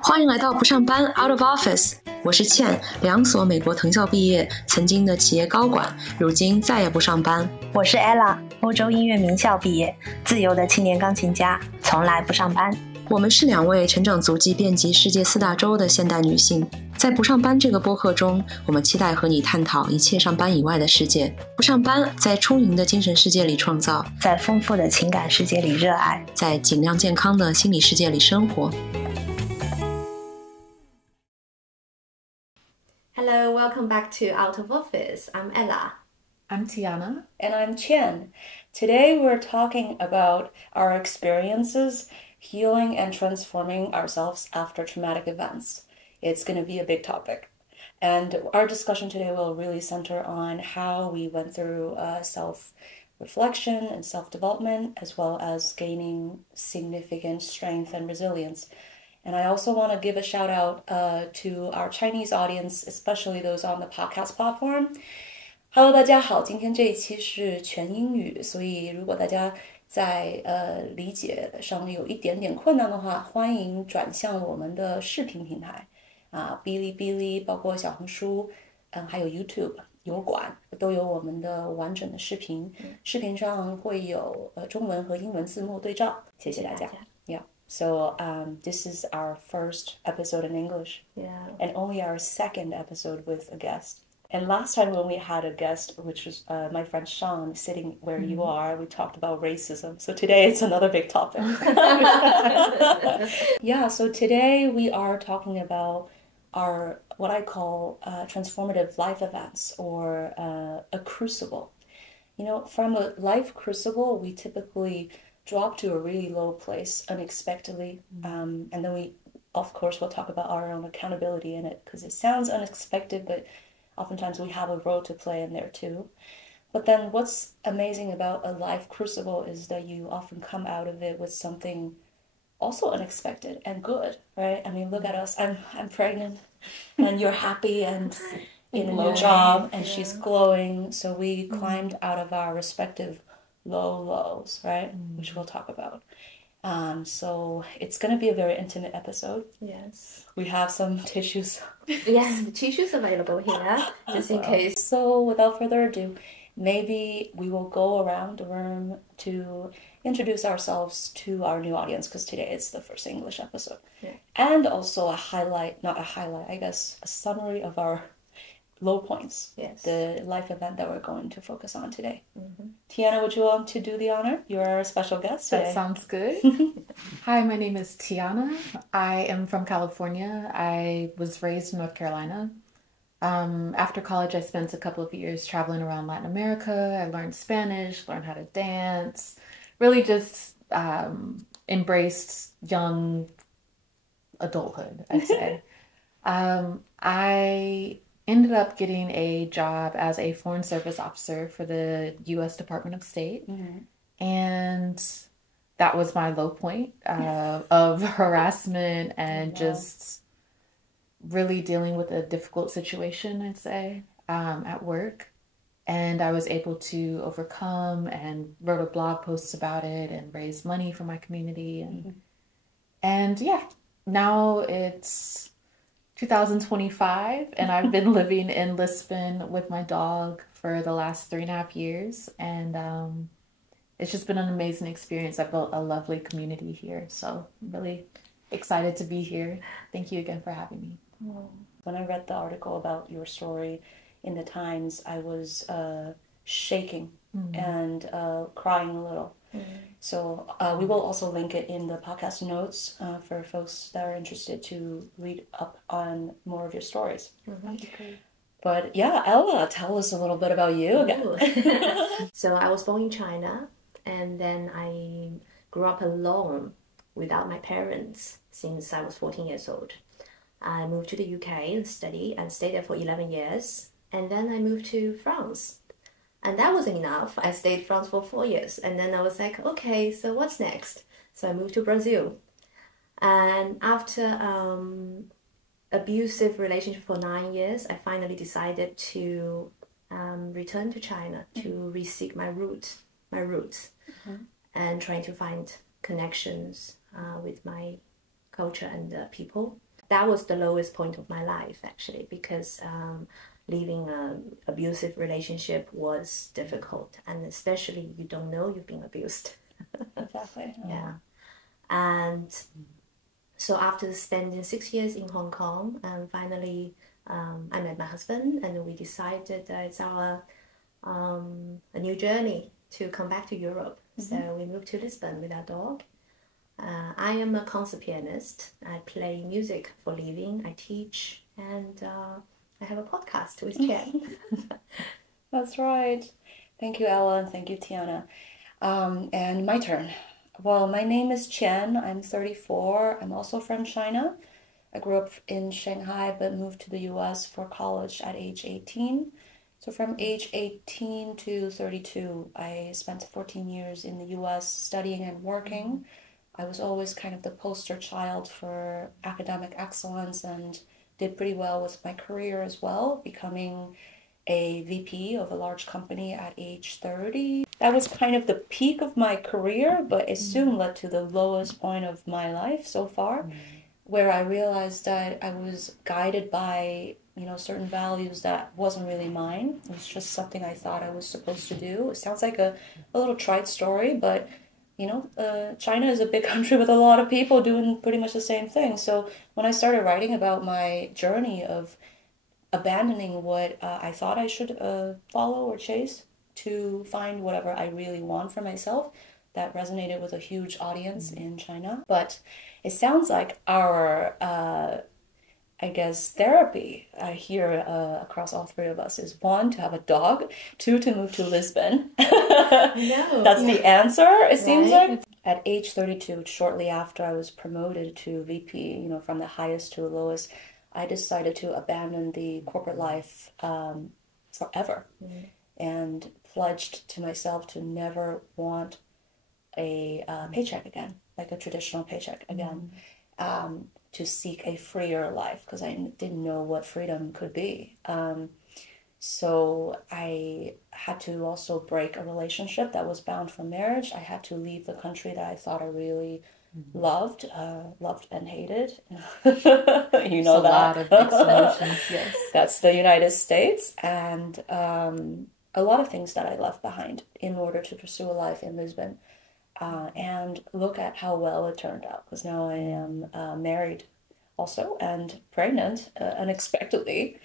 欢迎来到不上班 Out of Office， 我是Qian，两所美国藤校毕业，曾经的企业高管，如今再也不上班。我是 Ella， 欧洲音乐名校毕业，自由的青年钢琴家，从来不上班。我们是两位成长足迹遍及世界4大洲的现代女性，在不上班这个播客中，我们期待和你探讨一切上班以外的世界。不上班，在充盈的精神世界里创造，在丰富的情感世界里热爱，在尽量健康的心理世界里生活。Hello, welcome back to Out of Office. I'm Ella. I'm Tianna. And I'm Qian. Today we're talking about our experiences healing and transforming ourselves after traumatic events. It's going to be a big topic. And our discussion today will really center on how we went through self-reflection and self-development, as well as gaining significant strength and resilience.And I also want to give a shout out to our Chinese audience, especially those on the podcast platform. Hello, 大家好，今天这一期是全英语，所以如果大家在理解上有一点点困难的话，欢迎转向我们的视频平台啊，Bilibili，包括小红书，还有 YouTube 油管都有我们的完整的视频，视频上会有中文和英文字幕对照，谢谢大家。Yeah.So this is our first episode in English, and only our second episode with a guest. And last time when we had a guest, which was my friend Sean, sitting where you are, we talked about racism. So today it's another big topic. Yeah, so today we are talking about our, what I call transformative life events, or a crucible. You know, from a life crucible, we typically...drop to a really low place unexpectedly, and then we, of course, will talk about our own accountability in it, because it sounds unexpected, but oftentimes we have a role to play in there too. But then what's amazing about a life crucible is that you often come out of it with something also unexpected and good, right? I mean, look at us. I'm pregnant, and you're happy and in a new job, and she's glowing. So we climbed out of our respective lows, right? Which we'll talk about. So it's going to be a very intimate episode. Yes. We have some tissues. Yes, tissues available here, just in case. So without further ado, maybe we will go around the room to introduce ourselves to our new audience, because today it's the first English episode. Yeah. And also a summary of our low points, the life event that we're going to focus on today. Tianna, would you want to do the honor? You're our special guest today. That sounds good. Hi, my name is Tianna. I am from California. I was raised in North Carolina. After college, I spent a couple of years traveling around Latin America. I learned Spanish, learned how to dance, really just embraced young adulthood, I'd say. I ended up getting a job as a foreign service officer for the U.S. Department of State. And that was my low point of harassment and just really dealing with a difficult situation, I'd say, at work. And I was able to overcome and wrote a blog post about it and raised money for my community. And yeah, now it's 2025, and I've been living in Lisbon with my dog for the last 3.5 years, and it's just been an amazing experience. I've built a lovely community here, so I'm really excited to be here. Thank you again for having me. When I read the article about your story in the Times, I was shaking and crying a little. So we will also link it in the podcast notes for folks that are interested to read up on more of your stories. But yeah, Ella, tell us a little bit about you again. So I was born in China, and then I grew up alone without my parents since I was 14 years old. I moved to the UK and studied and stayed there for 11 years. And then I moved to France. And that wasn't enough. I stayed in France for 4 years. And then I was like, okay, so what's next? So I moved to Brazil. And after abusive relationship for 9 years, I finally decided to return to China to re-seek my roots, and trying to find connections with my culture and people. That was the lowest point of my life, actually, because leaving an abusive relationship was difficult, and especially you don't know you've been abused. Exactly. Yeah. And so after spending 6 years in Hong Kong, finally I met my husband, and we decided that it's our a new journey to come back to Europe. So we moved to Lisbon with our dog. I am a concert pianist. I play music for a living. I teach, and I have a podcast with Qian. That's right. Thank you, Ella, and thank you, Tianna. And my turn. Well, my name is Qian. I'm 34. I'm also from China. I grew up in Shanghai, but moved to the US for college at age 18. So from age 18 to 32, I spent 14 years in the US studying and working. I was always kind of the poster child for academic excellence and did pretty well with my career as well, becoming a VP of a large company at age 30. That was kind of the peak of my career, but it soon led to the lowest point of my life so far, where I realized that I was guided by, certain values that wasn't really mine. It was just something I thought I was supposed to do. It sounds like a little trite story, but China is a big country with a lot of people doing pretty much the same thing. So when I started writing about my journey of abandoning what I thought I should follow or chase to find whatever I really want for myself, that resonated with a huge audience in China. But it sounds like our, therapy here across all three of us is 1, to have a dog, 2, to move to Lisbon. No. That's the answer, it seems like. At age 32, shortly after I was promoted to VP, from the highest to the lowest, I decided to abandon the corporate life forever and pledged to myself to never want a paycheck again, like a traditional paycheck again, to seek a freer life, because I didn't know what freedom could be. So I had to also break a relationship that was bound for marriage. I had to leave the country that I thought I really loved and hated. You know, that. A lot of mixed emotions, yes. That's the United States, and a lot of things that I left behind in order to pursue a life in Lisbon. And look at how well it turned out, because now I am married also and pregnant unexpectedly,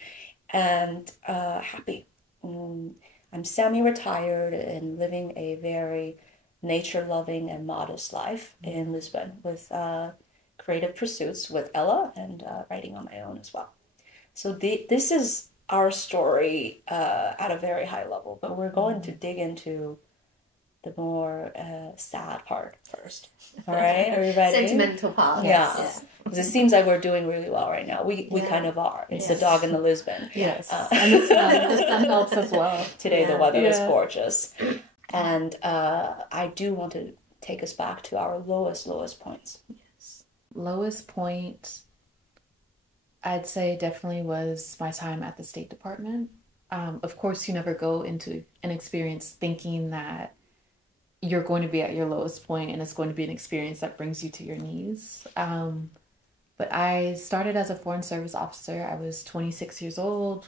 and happy. I'm semi-retired and living a very nature-loving and modest life in Lisbon with creative pursuits with Ella and writing on my own as well. So this is our story at a very high level, but we're going to dig into the more sad part first. All right, are you ready? Sentimental part. Yes. Because it seems like we're doing really well right now. We kind of are. It's the dog in the Lisbon. Yes. And the sun helps as well. Today the weather is gorgeous. And I do want to take us back to our lowest points. Yes. Lowest point, I'd say definitely was my time at the State Department. Of course, you never go into an experience thinking that you're going to be at your lowest point and it's going to be an experience that brings you to your knees. But I started as a Foreign Service officer. I was 26 years old,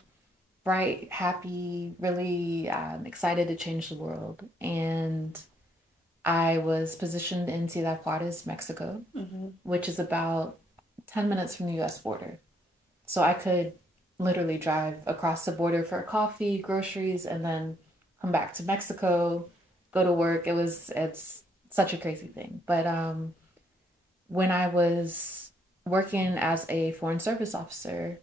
bright, happy, really excited to change the world. And I was positioned in Ciudad Juarez, Mexico, which is about 10 minutes from the U.S. border. So I could literally drive across the border for coffee, groceries, and then come back to Mexico, go to work. It's such a crazy thing. But when I was working as a Foreign Service officer,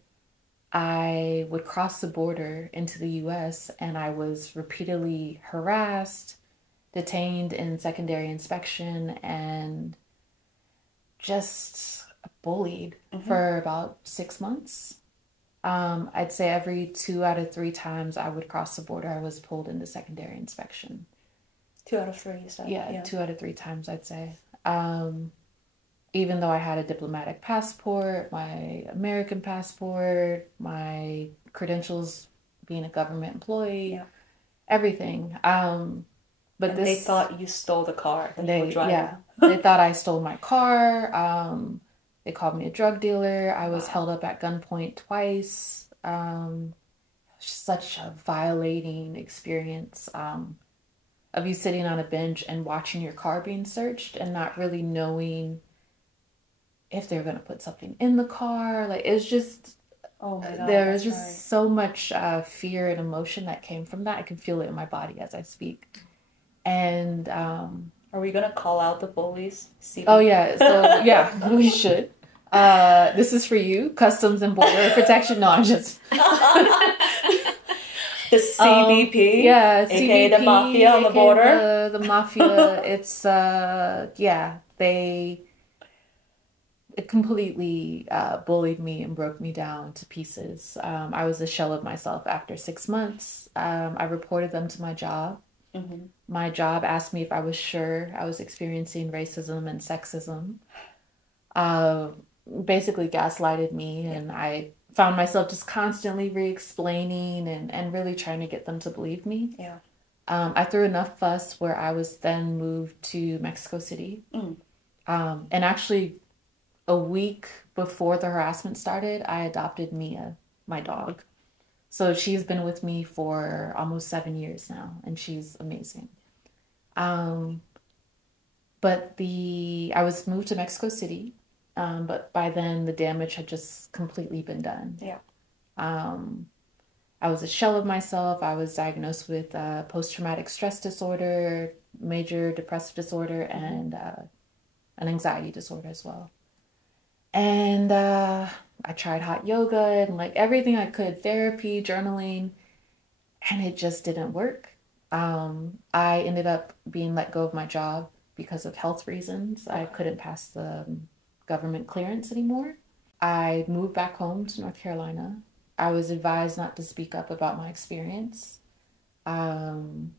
I would cross the border into the U.S. and I was repeatedly harassed, detained in secondary inspection, and just bullied for about 6 months. I'd say every 2 out of 3 times I would cross the border, I was pulled into secondary inspection. 2 out of 3, you said? Yeah, 2 out of 3 times, I'd say. Even though I had a diplomatic passport, my American passport, my credentials being a government employee, everything. But they thought you stole the car that you were driving. Yeah, they thought I stole my car. They called me a drug dealer. I was held up at gunpoint twice. Such a violating experience of you sitting on a bench and watching your car being searched and not really knowing if they're going to put something in the car. Like, it's just, Oh my God, there was that's just right. so much fear and emotion that came from that. I can feel it in my body as I speak. And Are we gonna call out the bullies? oh yeah, so yeah, we should. This is for you, Customs and Border Protection. No, I'm just The CBP, yeah, aka the CBP, mafia on the aka border. The mafia. It's yeah, it completely bullied me and broke me down to pieces. I was a shell of myself after 6 months. I reported them to my job. Mm-hmm. My job asked me if I was sure I was experiencing racism and sexism. Basically gaslighted me, and I found myself just constantly re-explaining and really trying to get them to believe me. Yeah. I threw enough fuss where I was then moved to Mexico City. And actually, a week before the harassment started, I adopted Mia, my dog. So she's been with me for almost 7 years now, and she's amazing. But I was moved to Mexico City, but by then the damage had just completely been done. Yeah. I was a shell of myself. I was diagnosed with post-traumatic stress disorder, major depressive disorder, and an anxiety disorder as well. And I tried hot yoga and like everything I could, therapy, journaling, and it just didn't work. I ended up being let go of my job because of health reasons. I couldn't pass the government clearance anymore. I moved back home to North Carolina. I was advised not to speak up about my experience. And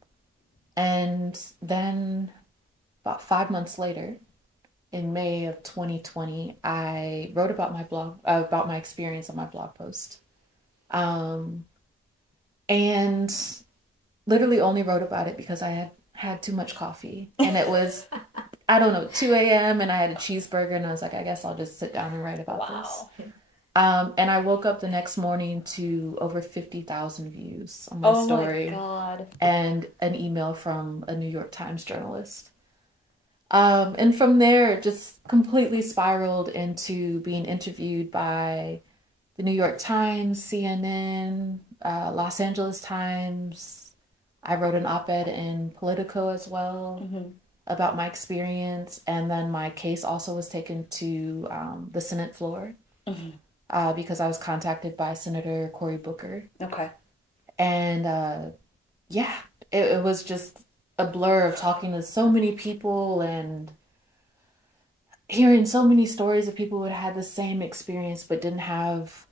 then about 5 months later, in May of 2020, I wrote about my experience on my blog post. And literally only wrote about it because I had too much coffee. And it was, I don't know, 2 a.m. and I had a cheeseburger and I was like, I guess I'll just sit down and write about this. And I woke up the next morning to over 50,000 views on my story. Oh my God. And an email from a New York Times journalist. And from there, it just completely spiraled into being interviewed by the New York Times, CNN, Los Angeles Times. I wrote an op-ed in Politico as well about my experience. And then my case also was taken to the Senate floor because I was contacted by Senator Cory Booker. Okay. And yeah, it was just a blur of talking to so many people and hearing so many stories of people who had the same experience but didn't have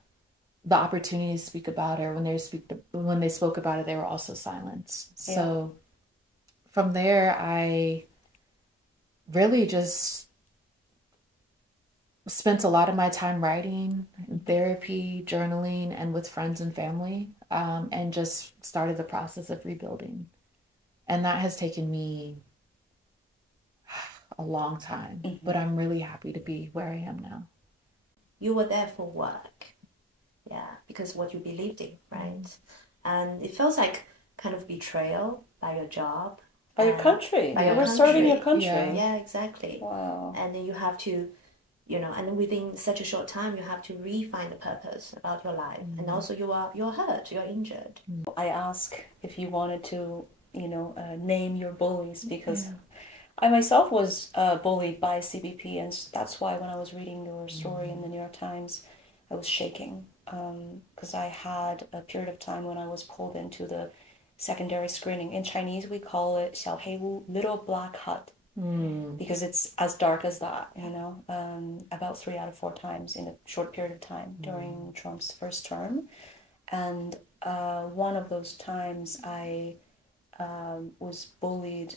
the opportunity to speak about it. Or when they spoke about it, they were also silenced. Yeah. So from there, I really just spent a lot of my time writing, in therapy, journaling, and with friends and family, and just started the process of rebuilding. And that has taken me a long time, but I'm really happy to be where I am now. You were there for work, yeah, because what you believed in, right? And it feels like kind of betrayal by your job. By your country. By You your were serving your country. country. Yeah, exactly. Wow. And then you have to, and within such a short time, you have to re-find a purpose about your life. And also you're hurt, you're injured. I ask if you wanted to, name your bullies because I myself was bullied by CBP, and that's why when I was reading your story in the New York Times, I was shaking because I had a period of time when I was pulled into the secondary screening. In Chinese, we call it 小黑屋, little black hut, because it's as dark as that, about 3 out of 4 times in a short period of time during Trump's first term. And one of those times I was bullied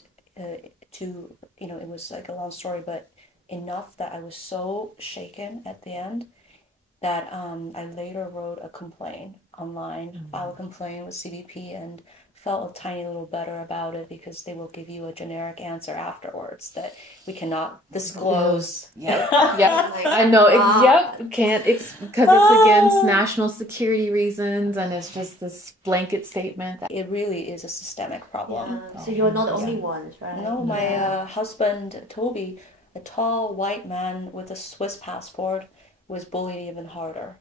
to, it was like a long story, but enough that I was so shaken at the end. that I later wrote a complaint online, filed a complaint with CBP, and felt a tiny little better about it because they will give you a generic answer afterwards that we cannot disclose. Yeah, I know. Can't because it's against national security reasons, and it's just this blanket statement that it really is a systemic problem. Yeah. So you're not the only ones, right? No, my husband Toby, a tall white man with a Swiss passport, was bullied even harder.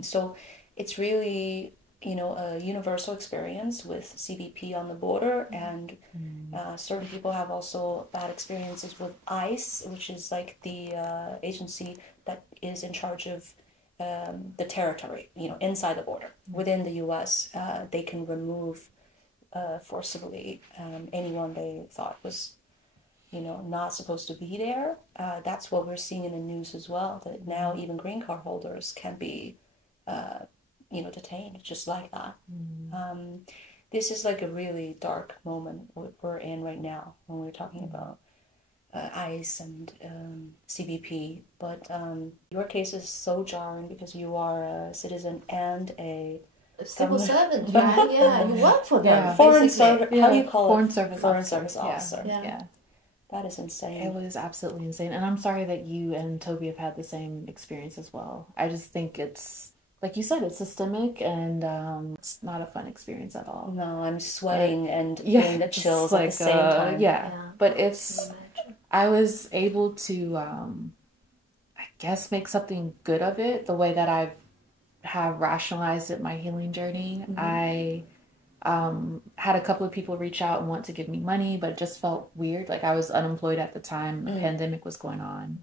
So it's really, a universal experience with CBP on the border, and certain people have also bad experiences with ICE, which is like the agency that is in charge of the territory, inside the border. Within the U.S., they can remove forcibly anyone they thought was not supposed to be there. That's what we're seeing in the news as well, that now even green card holders can be detained just like that. This is like a really dark moment we're in right now when we're talking about ICE and CBP. But your case is so jarring because you are a citizen and a civil servant, right? Yeah, you work for them. Yeah. Foreign service. How do you call foreign it? Service Foreign officer. service officer. Yeah. That is insane. It was absolutely insane. And I'm sorry that you and Toby have had the same experience as well. I just think it's, like you said, it's systemic, and it's not a fun experience at all. No, I'm sweating and feeling the chills at the same time. But I was able to, I guess, make something good of it, the way that I have rationalized it, my healing journey. I had a couple of people reach out and want to give me money, but it just felt weird. Like, I was unemployed at the time, the pandemic was going on,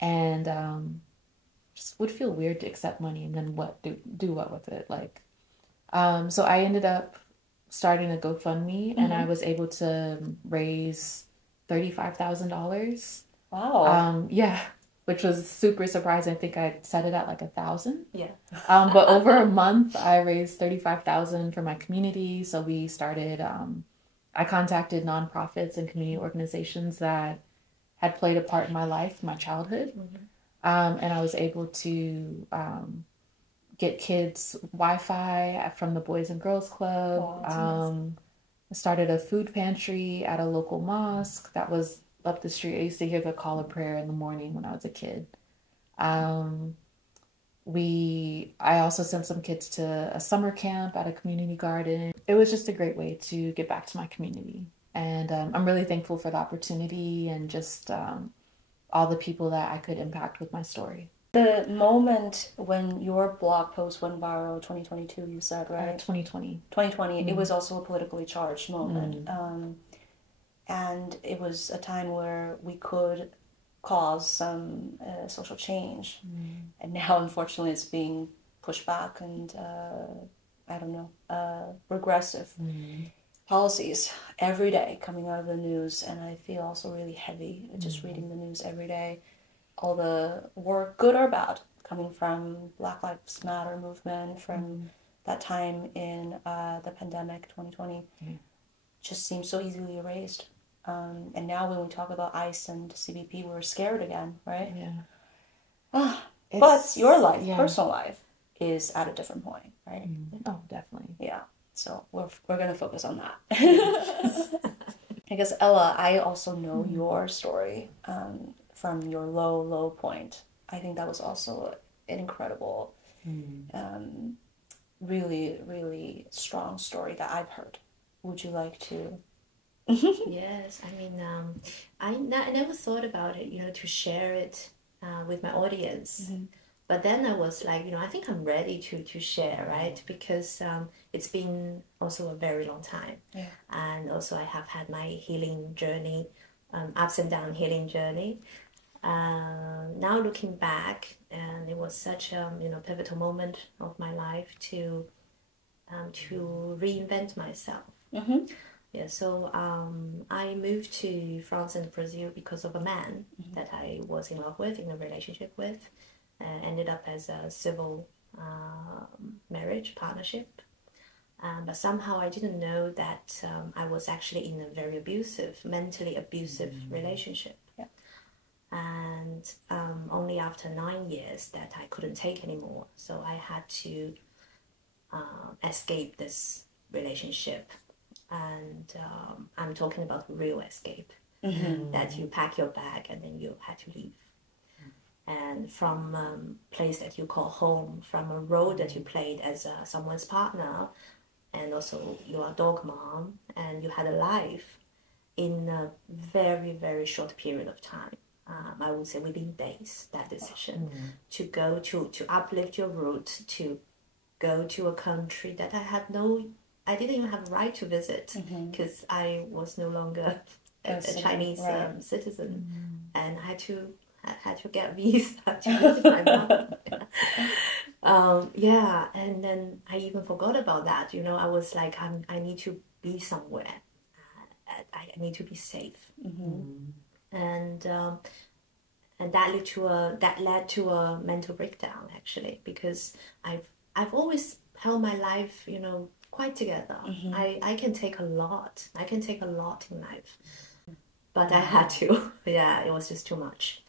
and just would feel weird to accept money and then do what with it. Like, so I ended up starting a GoFundMe, and I was able to raise $35,000. Wow. Which was super surprising. I think I set it at like 1,000. Yeah. But over a month, I raised 35,000 for my community. So we started, I contacted nonprofits and community organizations that had played a part in my life, my childhood. And I was able to get kids Wi-Fi from the Boys and Girls Club. Wow, I started a food pantry at a local mosque that was up the street. I used to hear the call of prayer in the morning when I was a kid. I also sent some kids to a summer camp at a community garden. It was just a great way to get back to my community. And I'm really thankful for the opportunity and just all the people that I could impact with my story. The moment when your blog post went viral, 2022, you said, right? 2020. 2020, it was also a politically charged moment. And it was a time where we could cause some social change. And now, unfortunately, it's being pushed back and, regressive policies every day coming out of the news. And I feel also really heavy just reading the news every day. All the work, good or bad, coming from Black Lives Matter movement, from that time in the pandemic, 2020, just seems so easily erased. And now when we talk about ICE and CBP, we're scared again, right? But your life, personal life, is at a different point, right? Oh, definitely. Yeah. So we're going to focus on that. I guess, Ella, I also know your story from your low point. I think that was also an incredible, really, really strong story that I've heard. Would you like to? Yes, I mean, I never thought about it, to share it with my audience. But then I was like, I think I'm ready to share, right? Because it's been also a very long time. And also I have had my healing journey, ups and down healing journey. Now looking back, and it was such a pivotal moment of my life to reinvent myself. So I moved to France and Brazil because of a man that I was in love with, in a relationship with, ended up as a civil marriage partnership. But somehow I didn't know that I was actually in a very abusive, mentally abusive relationship. And and only after 9 years that I couldn't take anymore. So I had to escape this relationship. And I'm talking about real escape, that you pack your bag and then you had to leave. And from a place that you call home, from a role that you played as someone's partner, and also you are a dog mom, and you had a life in a very, very short period of time. I would say within days, that decision to go to uplift your route, to go to a country that I didn't even have a right to visit, because I was no longer a Chinese citizen, and I had to get a visa to visit my mom. And then I even forgot about that. I was like, I need to be somewhere. I need to be safe. And that led to a mental breakdown, actually, because I've always held my life, quite together. I can take a lot. I can take a lot in life, but I had to. It was just too much.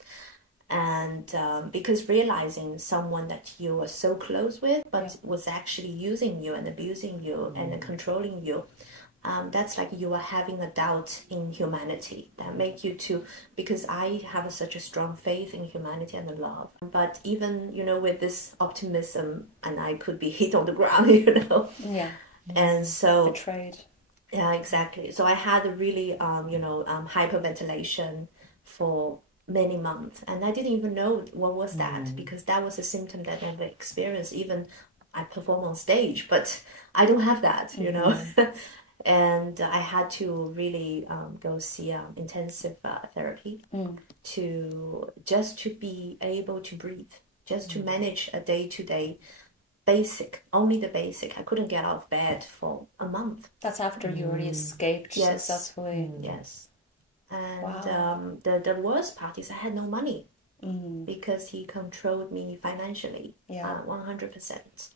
And because realizing someone that you were so close with, but was actually using you and abusing you and controlling you, that's like you are having a doubt in humanity that make you to, because I have such a strong faith in humanity and love. But even, with this optimism, and I could be hit on the ground, Yeah. And so betrayed. Yeah, exactly. So I had a really, hyperventilation for many months, and I didn't even know what was that, because that was a symptom that I never experienced. Even I perform on stage, but I don't have that, And I had to really go see intensive therapy to be able to breathe, just to manage a day-to-day basic, only the basic. I couldn't get out of bed for a month. That's after you already escaped successfully. Yes. And the worst part is I had no money because he controlled me financially 100%.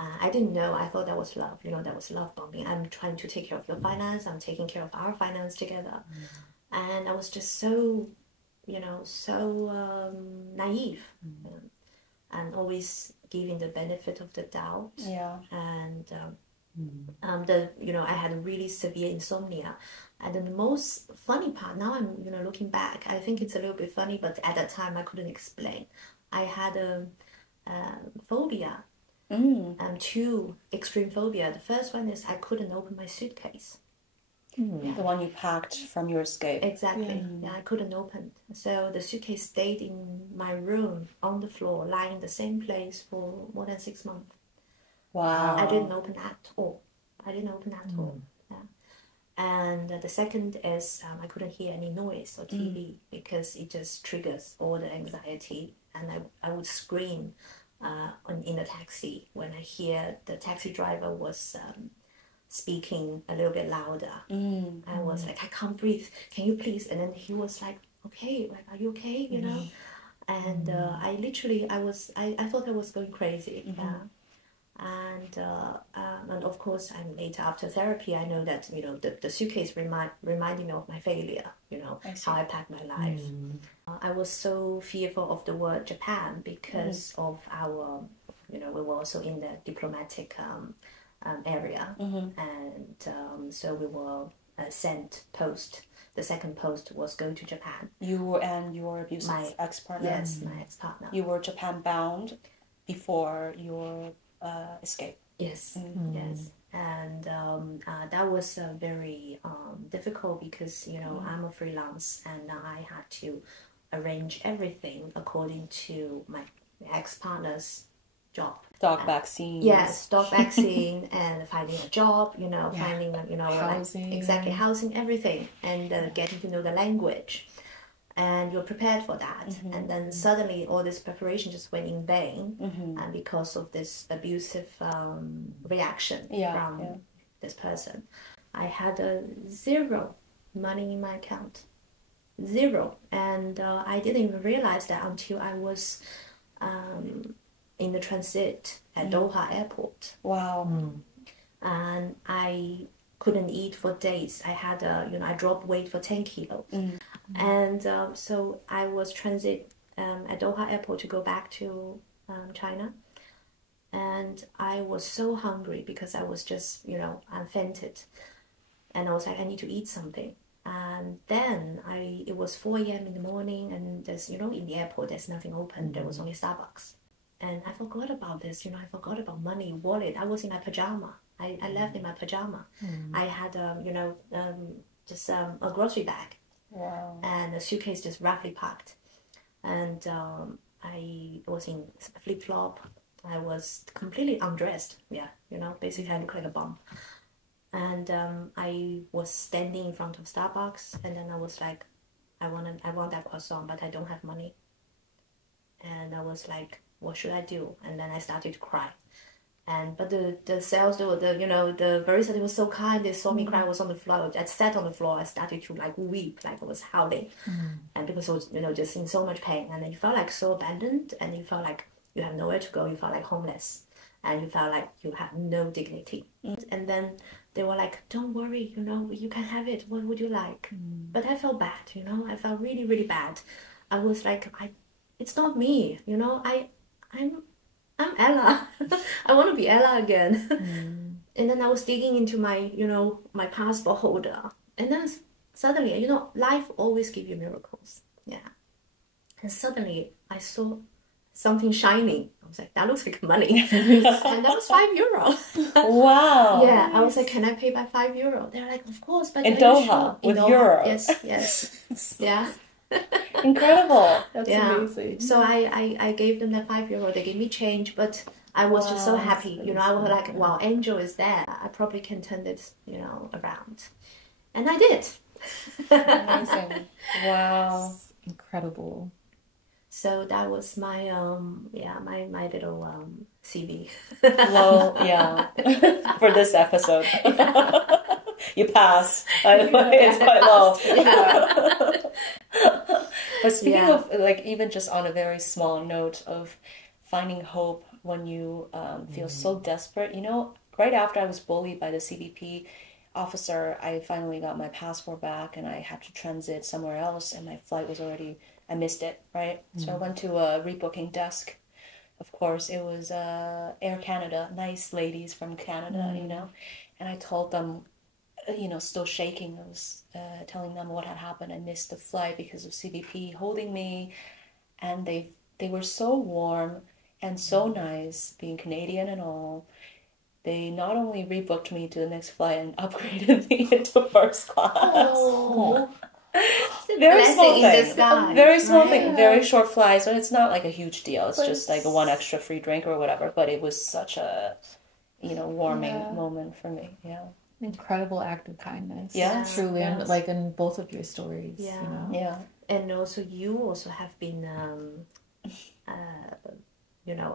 I didn't know. I thought that was love. That was love bombing. I'm trying to take care of your finance. I'm taking care of our finance together. And I was just so, naive. And always giving the benefit of the doubt. Yeah. And I had a really severe insomnia. And the most funny part, now I'm looking back, I think it's a little bit funny, but at that time I couldn't explain. I had a phobia. Two extreme phobia. The first one is I couldn't open my suitcase. The one you packed from your escape. Exactly. Yeah, I couldn't open. So the suitcase stayed in my room on the floor, lying in the same place for more than 6 months. Wow. I didn't open at all. Yeah. And the second is I couldn't hear any noise or TV because it just triggers all the anxiety, and I would scream in a taxi when I hear the taxi driver was speaking a little bit louder. I was like, I can't breathe. Can you please? And then he was like, okay, like, are you okay? And I thought I was going crazy. Yeah. And of course, later after therapy, I know that the suitcase reminded me of my failure. How I packed my life. I was so fearful of the word Japan because of our, we were also in the diplomatic area, and so we were sent post. The second post was go to Japan. You and your abusive ex-partner. Yes, my ex-partner. You were Japan bound before your escape. Yes, yes, and that was very difficult because I'm a freelance and I had to arrange everything according to my ex-partner's job. Dog vaccine. Yes, dog vaccine and finding a job, finding housing. Exactly, housing, everything, and getting to know the language. And you're prepared for that. And then suddenly all this preparation just went in vain and because of this abusive reaction from this person. I had 0 money in my account. 0. And I didn't even realize that until I was in the transit at Doha airport. Wow. And I couldn't eat for days. I had I dropped weight for 10 kilos. And so I was transit at Doha airport to go back to China. And I was so hungry because I was just, I fainted. And I was like, I need to eat something. And then it was 4 a.m. in the morning, and there's, in the airport, there's nothing open. There was only Starbucks. And I forgot about this, I forgot about money, wallet. I was in my pajama. I left in my pajama. I had, just a grocery bag. Wow. And a suitcase just roughly packed. And I was in flip-flop. I was completely undressed. Yeah, basically I looked like a bum. And I was standing in front of Starbucks, and then I was like, I want that croissant, but I don't have money. And I was like, what should I do? And then I started to cry. But the sales, the barista, they were so kind. They saw me cry. I was on the floor. I sat on the floor. I started to weep, I was howling. And because I was, just in so much pain. And then you felt like so abandoned, and you felt like you have nowhere to go. You felt like homeless, and you felt like you had no dignity. And then they were like, don't worry, you can have it. What would you like? But I felt bad, I felt really, really bad. I was like, it's not me, I'm Ella. I want to be Ella again. And then I was digging into my, my passport holder. And then suddenly, life always gives you miracles. Yeah. And suddenly I saw something shining. I was like, that looks like money. And that was €5. Wow. Yeah, I was like, can I pay by €5? They're like, of course. But in Doha, sure? with Doha. euros. Yes. Yeah. Incredible. That's amazing. So I gave them that €5. They gave me change, but I was just so happy. I was like, wow, Angel is there. I probably can turn this, around. And I did. Amazing. Wow. Incredible. So that was my my little CV. Well, yeah. For this episode. You pass. It's quite low. Yeah. But speaking of, even just on a very small note of finding hope when you feel so desperate, right after I was bullied by the CBP officer, I finally got my passport back, and I had to transit somewhere else, and my flight was already, I missed it, right? So I went to a rebooking desk. Of course, it was Air Canada, nice ladies from Canada, and I told them, still shaking, I was telling them what had happened. I missed the flight because of CBP holding me, and they were so warm and so nice, being Canadian and all. They not only rebooked me to the next flight and upgraded me into first class. Oh. Very small in thing. disguise, Very small right? thing. Very short flight, so it's not like a huge deal. It's just like a one extra free drink or whatever. But it was such a, warming moment for me. Yeah. Incredible act of kindness. Yeah. Truly. Yes. And in both of your stories. Yeah. Yeah. And also you also have been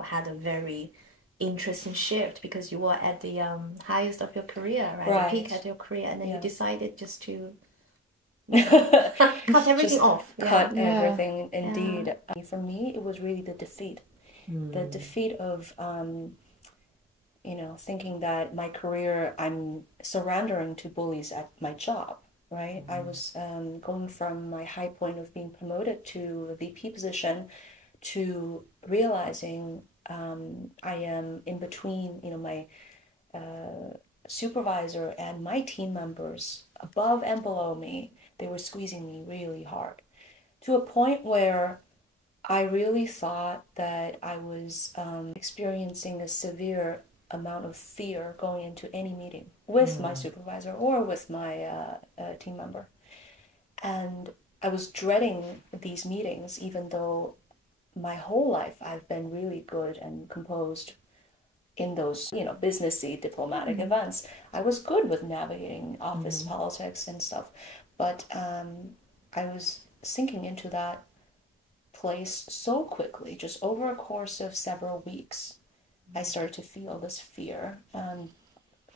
had a very interesting shift, because you were at the highest of your career, right? Right. The peak of your career, and then you decided just to cut everything Just off. Cut Yeah. everything, indeed. For me, it was really the defeat. The defeat of, thinking that my career, I'm surrendering to bullies at my job, right? I was going from my high point of being promoted to a VP position to realizing I am in between, my supervisor and my team members above and below me. They were squeezing me really hard, to a point where I really thought that I was experiencing a severe amount of fear going into any meeting with my supervisor or with my team member. And I was dreading these meetings, even though my whole life I've been really good and composed in those, businessy, diplomatic events. I was good with navigating office politics and stuff. But I was sinking into that place so quickly, just over a course of several weeks. I started to feel this fear.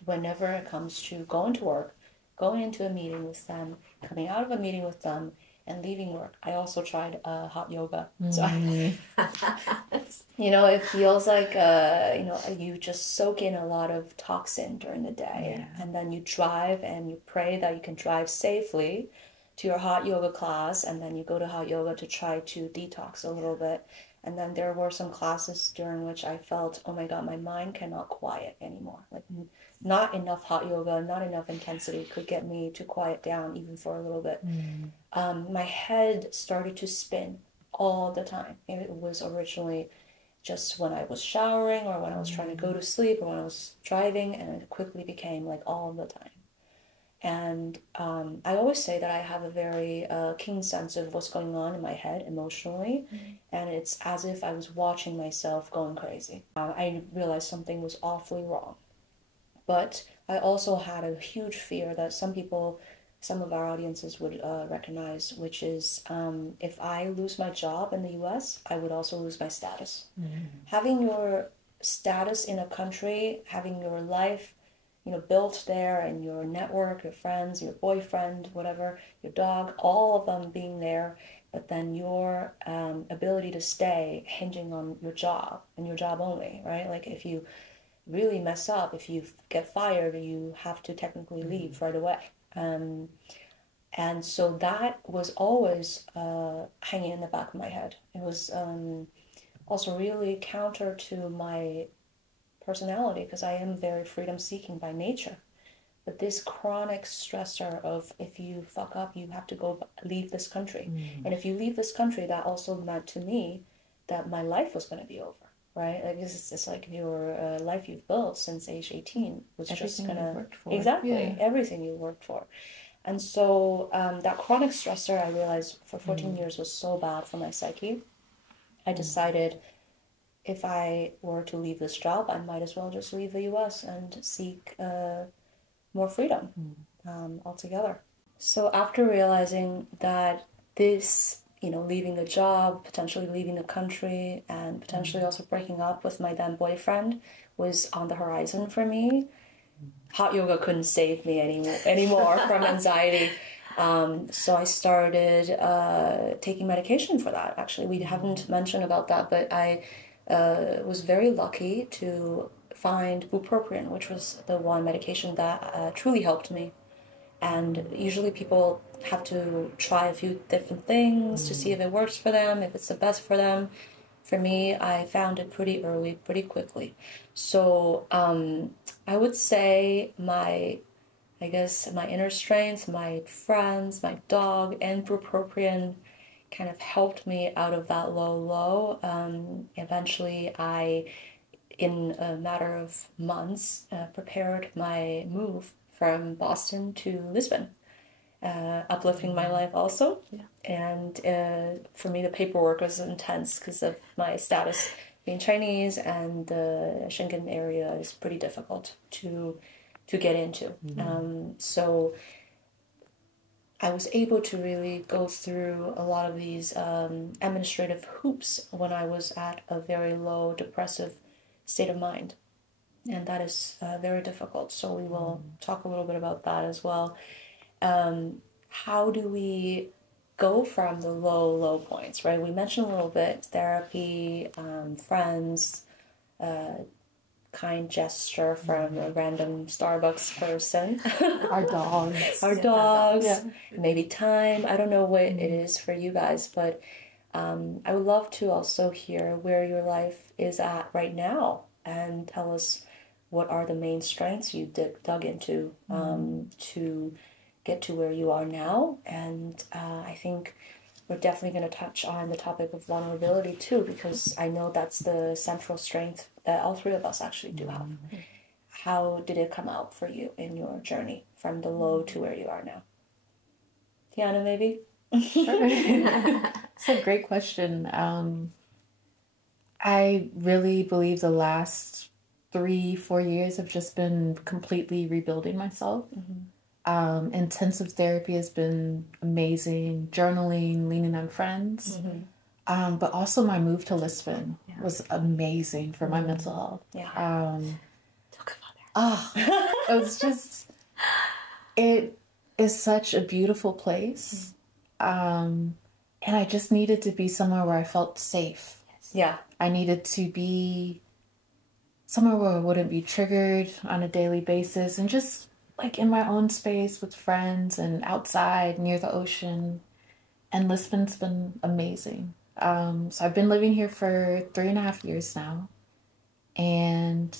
Whenever it comes to going to work, going into a meeting with them, coming out of a meeting with them, and leaving work. I also tried hot yoga. So it feels like, you just soak in a lot of toxin during the day. And then you drive and you pray that you can drive safely to your hot yoga class, and then you go to hot yoga to try to detox a little bit. And then there were some classes during which I felt, oh my God, my mind cannot quiet anymore. Like not enough hot yoga, not enough intensity could get me to quiet down even for a little bit. My head started to spin all the time. It was originally just when I was showering or when I was trying to go to sleep or when I was driving, and it quickly became like all the time. And I always say that I have a very keen sense of what's going on in my head emotionally, and it's as if I was watching myself going crazy. I realized something was awfully wrong. But I also had a huge fear that some of our audiences would recognize, which is if I lose my job in the US, I would also lose my status. Having your status in a country, having your life, built there, and your network, your friends, your boyfriend, whatever, your dog, all of them being there, but then your ability to stay hinging on your job and your job only, right? Like if you really mess up, if you get fired, you have to technically leave right away. And so that was always hanging in the back of my head. It was also really counter to my personality, because I am very freedom-seeking by nature. But this chronic stressor of if you fuck up, you have to leave this country. And if you leave this country, that also meant to me that my life was going to be over. Right, like it's like your life you've built since age 18 was just gonna everything you worked for, and so that chronic stressor, I realized for 14 years was so bad for my psyche. I decided if I were to leave this job, I might as well just leave the U.S. and seek more freedom altogether. So after realizing that this, leaving a job, potentially leaving the country, and potentially also breaking up with my then boyfriend was on the horizon for me, hot yoga couldn't save me anymore from anxiety. So I started taking medication for that. Actually, we haven't mentioned about that, but I was very lucky to find bupropion, which was the one medication that truly helped me. And usually people have to try a few different things to see if it works for them, if it's the best for them. For me, I found it pretty early, pretty quickly. So I would say my inner strength, my friends, my dog, and bupropion kind of helped me out of that low. Eventually, in a matter of months, prepared my move from Boston to Lisbon, uplifting my life also. And for me, the paperwork was intense because of my status being Chinese, and the Schengen area is pretty difficult to get into. So I was able to really go through a lot of these administrative hoops when I was at a very low depressive state of mind. And that is very difficult. So we will talk a little bit about that as well. How do we go from the low points, right? We mentioned a little bit therapy, friends, kind gesture from a random Starbucks person. Our dogs, maybe time. I don't know what it is for you guys, but I would love to also hear where your life is at right now, and tell us what are the main strengths you dug into to get to where you are now. And I think we're definitely going to touch on the topic of vulnerability too, because I know that's the central strength that all three of us actually do have. How did it come out for you in your journey from the low to where you are now? Tianna, maybe? Sure. It's a great question. I really believe the last 3-4 years have just been completely rebuilding myself. Intensive therapy has been amazing. Journaling, leaning on friends. But also my move to Lisbon was amazing for my mental health. Talk about that. It was just, it is such a beautiful place. And I just needed to be somewhere where I felt safe. I needed to be somewhere where I wouldn't be triggered on a daily basis, and just like in my own space with friends and outside near the ocean. And Lisbon's been amazing. So I've been living here for 3.5 years now. And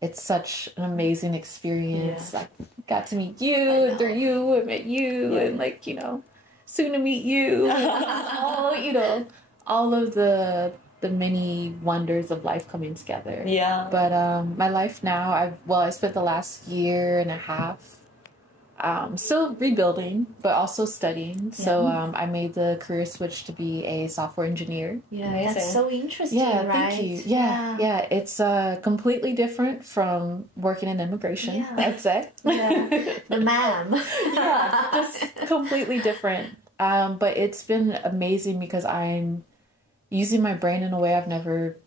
it's such an amazing experience. Yeah. Like, got to meet you, and through you, I met you, and like, you know, soon to meet you. all, you know, all of the many wonders of life coming together. Yeah. But my life now, I spent the last 1.5 years still rebuilding, but also studying. So I made the career switch to be a software engineer. Yeah, Amazing. that's so interesting, Yeah, right? thank you. Yeah. It's completely different from working in immigration, Yeah. I'd say. Yeah. The ma'am. Yeah, just completely different. But it's been amazing because I'm using my brain in a way I've never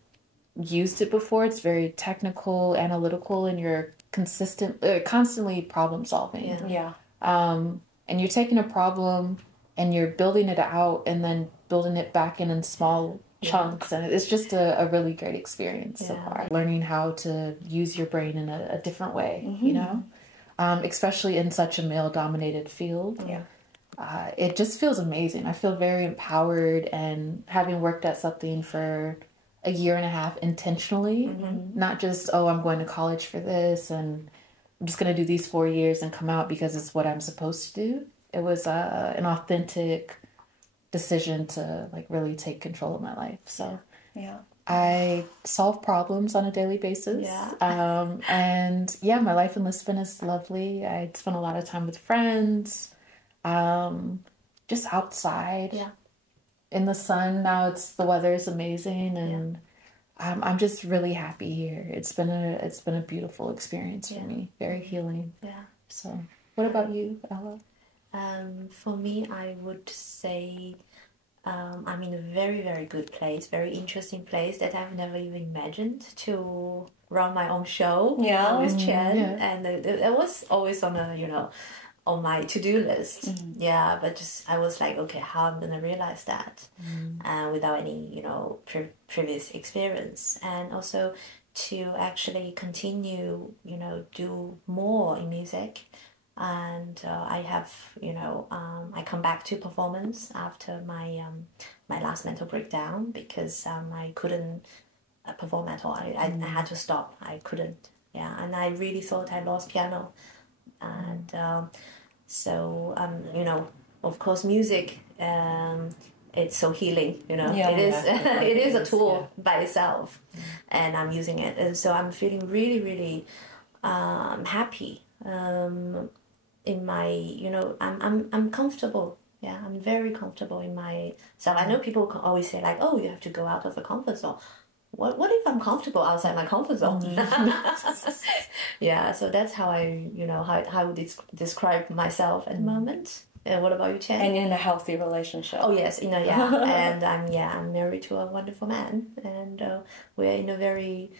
used it before. It's very technical, analytical, and you're constantly problem solving. Yeah. And you're taking a problem and you're building it out and then building it back in small chunks. And it's just a really great experience so far. Learning how to use your brain in a different way, you know, especially in such a male-dominated field. Yeah. It just feels amazing. I feel very empowered, and having worked at something for 1.5 years intentionally, not just, oh, I'm going to college for this and I'm just going to do these 4 years and come out because it's what I'm supposed to do. It was an authentic decision to like really take control of my life. So Yeah. I solve problems on a daily basis. And yeah, my life in Lisbon is lovely. I spend a lot of time with friends, just outside. Yeah. In the sun. Now the weather is amazing, and I'm just really happy here. It's been a beautiful experience for me. Very healing. Yeah. So what about you, Ella? For me, I would say I'm in a very, very good place, very interesting place that I've never even imagined to run my own show with Qian. And it was always on on my to-do list. Yeah, but just I was like, okay, how I'm gonna realize that without any previous experience, and also to actually continue do more in music. And I have I come back to performance after my my last mental breakdown, because I couldn't perform at all. I had to stop. I couldn't. And I really thought I lost piano. And so of course, music, it's so healing. It is a tool by itself, and I'm using it, and so I'm feeling really, really happy. In my, I'm comfortable. Yeah, I'm very comfortable in myself. I know people can always say like, oh, you have to go out of the comfort zone. What if I'm comfortable outside my comfort zone? Yeah, so that's how how I would describe myself at the moment. And what about you, Qian? And in a healthy relationship. Oh yes, and I'm married to a wonderful man, and we're in a very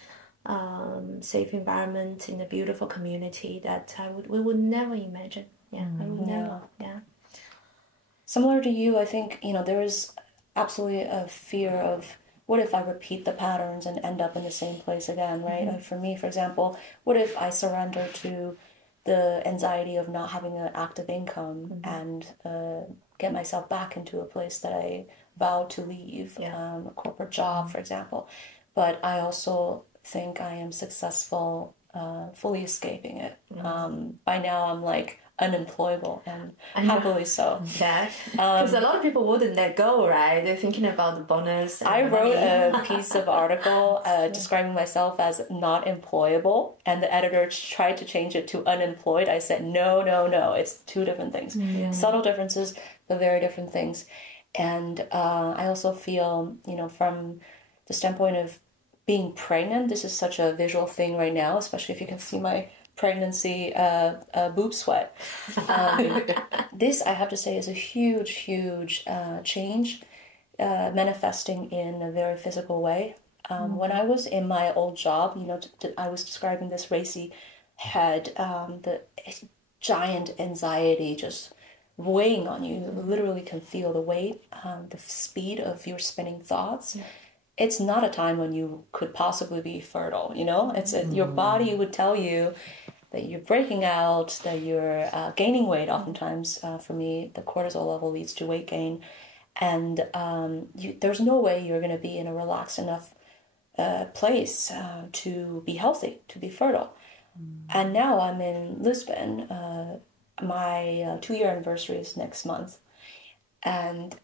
safe environment, in a beautiful community that we would never imagine. I would never. Similar to you, I think there is absolutely a fear of, what if I repeat the patterns and end up in the same place again, right? For me, for example, what if I surrender to the anxiety of not having an active income and get myself back into a place that I vowed to leave, a corporate job, for example. But I also think I am successful fully escaping it. By now I'm like unemployable, and happily so. Yeah, because a lot of people wouldn't let go, right? They're thinking about the bonus. I wrote a piece of article describing myself as not employable, and the editor tried to change it to unemployed. I said, no, it's two different things. Subtle differences, but very different things. And I also feel, from the standpoint of being pregnant, this is such a visual thing right now, especially if you can see my pregnancy boob sweat. This, I have to say, is a huge change, manifesting in a very physical way. When I was in my old job, I was describing this racy head, the giant anxiety just weighing on you. You literally can feel the weight, the speed of your spinning thoughts. It's not a time when you could possibly be fertile, It's your body would tell you, that you're breaking out, that you're gaining weight. Oftentimes, for me, the cortisol level leads to weight gain. And there's no way you're going to be in a relaxed enough place to be healthy, to be fertile. And now I'm in Lisbon. My 2-year anniversary is next month. And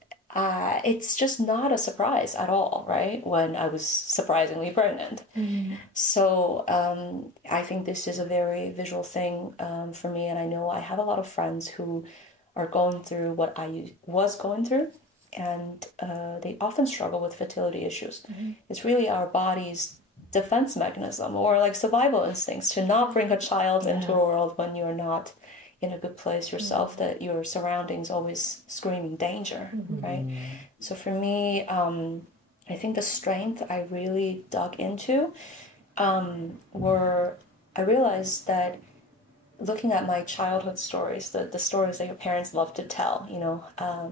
it's just not a surprise at all, right? When I was surprisingly pregnant. So I think this is a very visual thing for me. And I know I have a lot of friends who are going through what I was going through. And they often struggle with fertility issues. It's really our body's defense mechanism or like survival instincts to not bring a child into a world when you're not in a good place yourself, that your surroundings always screaming danger, right? So for me, I think the strength I really dug into were, I realized that looking at my childhood stories, the stories that your parents love to tell, you know,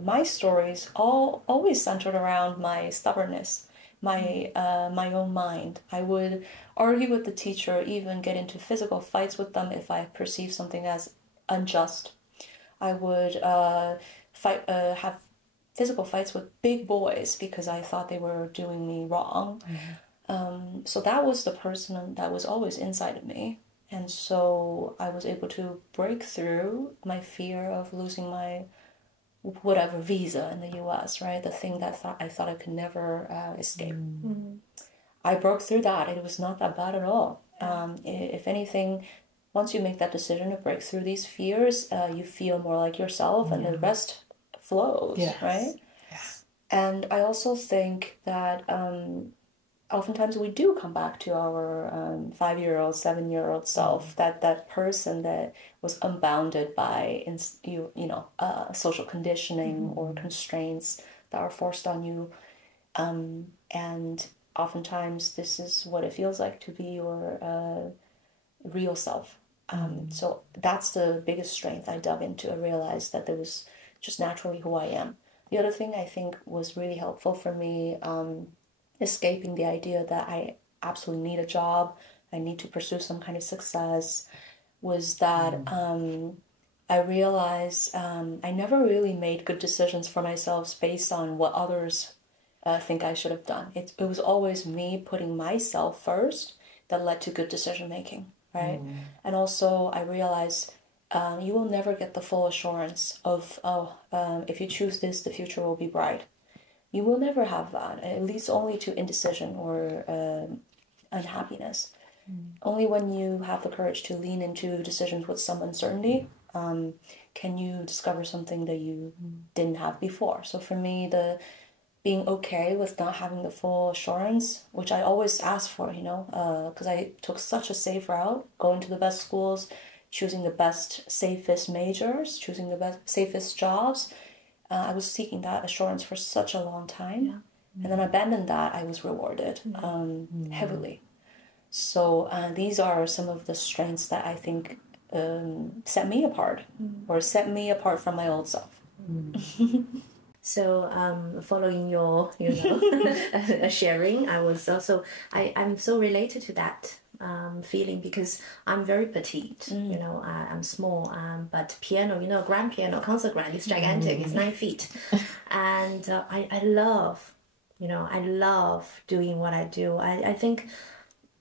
my stories always centered around my stubbornness, my own mind. I would argue with the teacher, even get into physical fights with them if I perceived something as unjust. I would have physical fights with big boys because I thought they were doing me wrong. So that was the person that was always inside of me. And so I was able to break through my fear of losing my whatever visa in the US, right? The thing that I thought I could never escape. I broke through that. It was not that bad at all. If anything, once you make that decision to break through these fears, you feel more like yourself and the rest flows, right? And I also think that oftentimes we do come back to our 5-year-old, 7-year-old self, that person that was unbounded by social conditioning or constraints that are forced on you. And oftentimes this is what it feels like to be your real self. So that's the biggest strength I dug into. I realized that there was just naturally who I am. The other thing I think was really helpful for me, escaping the idea that I absolutely need a job, I need to pursue some kind of success, was that I realized I never really made good decisions for myself based on what others think I should have done. It was always me putting myself first that led to good decision making, right? And also I realized you will never get the full assurance of, if you choose this, the future will be bright. You will never have that. It leads only to indecision or unhappiness. Only when you have the courage to lean into decisions with some uncertainty can you discover something that you didn't have before. So for me, the being okay with not having the full assurance, which I always ask for, because I took such a safe route, going to the best schools, choosing the best, safest majors, choosing the best, safest jobs. I was seeking that assurance for such a long time. And then I abandoned that. I was rewarded heavily. So these are some of the strengths that I think set me apart, or set me apart from my old self. So following your sharing, I'm so related to that feeling, because I'm very petite, I'm small, but piano, grand piano, concert grand, it's gigantic, it's 9 feet. And I love doing what I do. I think,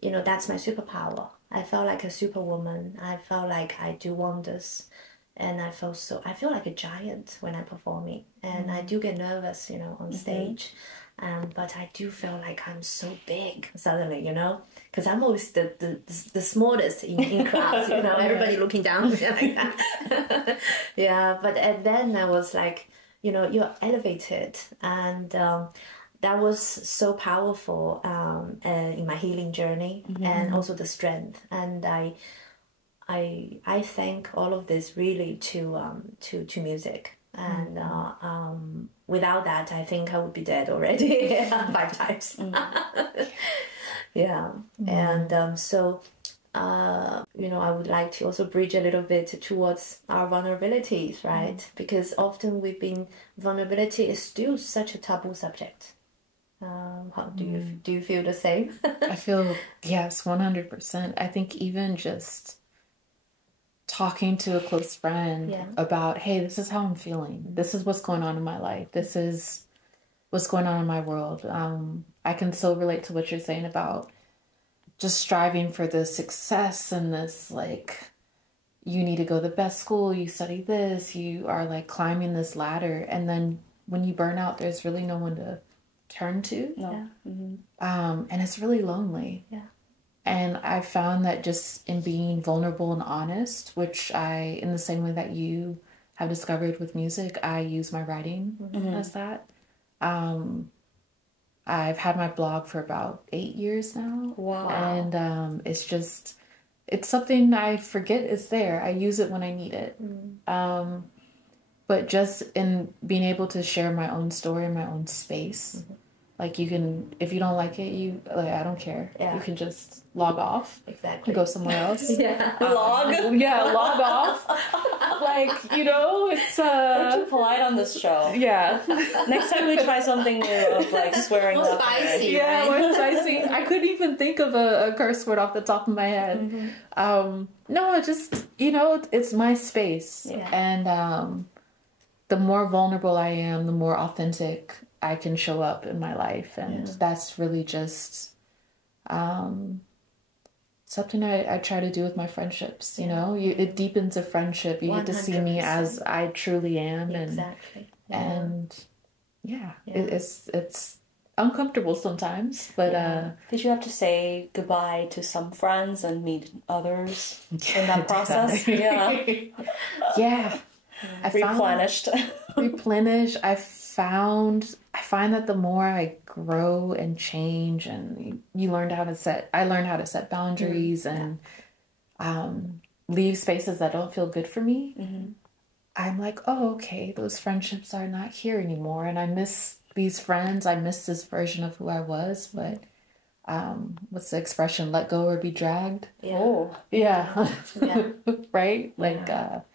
that's my superpower. I felt like a superwoman. I felt like I do wonders. And I feel like a giant when I'm performing. And I do get nervous, on stage. But I do feel like I'm so big suddenly, because I'm always the smallest in class, everybody looking down like that. But then I was like, you're elevated. And that was so powerful in my healing journey, and also the strength. And I thank all of this really to music. And without that, I think I would be dead already 5 times. And so I would like to also bridge a little bit towards our vulnerabilities, right? Because often vulnerability is still such a taboo subject. How do you feel the same? I feel, yes, 100%. I think even just talking to a close friend Yeah. about, hey, this is how I'm feeling. This is what's going on in my life. This is what's going on in my world. I can so relate to what you're saying about just striving for the success and this, like, you need to go to the best school, you study this, you are like climbing this ladder. And then when you burn out, there's really no one to turn to. No. Yeah. Mm-hmm. And it's really lonely. Yeah. And I found that just in being vulnerable and honest, which I, in the same way that you have discovered with music, I use my writing as that. I've had my blog for about 8 years now. Wow. And it's something I forget is there. I use it when I need it. But just in being able to share my own story in my own space, like you can, if you don't like it, I don't care. Yeah. You can just log off. Exactly. And go somewhere else. Yeah. Log? Yeah, log off. Like, it's We're too polite on this show. yeah. Next time we try something new of like swearing More up. spicy. Yeah, right? more spicy. I couldn't even think of a curse word off the top of my head. No, it just, it's my space. Yeah. And the more vulnerable I am, the more authentic I can show up in my life. And that's really just something I try to do with my friendships. It deepens a friendship. You get to see me 100%. as I truly am. Exactly. And it's uncomfortable sometimes, but Did you have to say goodbye to some friends and meet others in that process? Yeah. yeah. Replenished. Replenish. I find that the more I grow and change, and I learned how to set boundaries and leave spaces that don't feel good for me. I'm like, oh, okay, those friendships are not here anymore, and I miss these friends. I miss this version of who I was, but what's the expression? Let go or be dragged. Yeah. Oh. Yeah. Yeah. Right? Like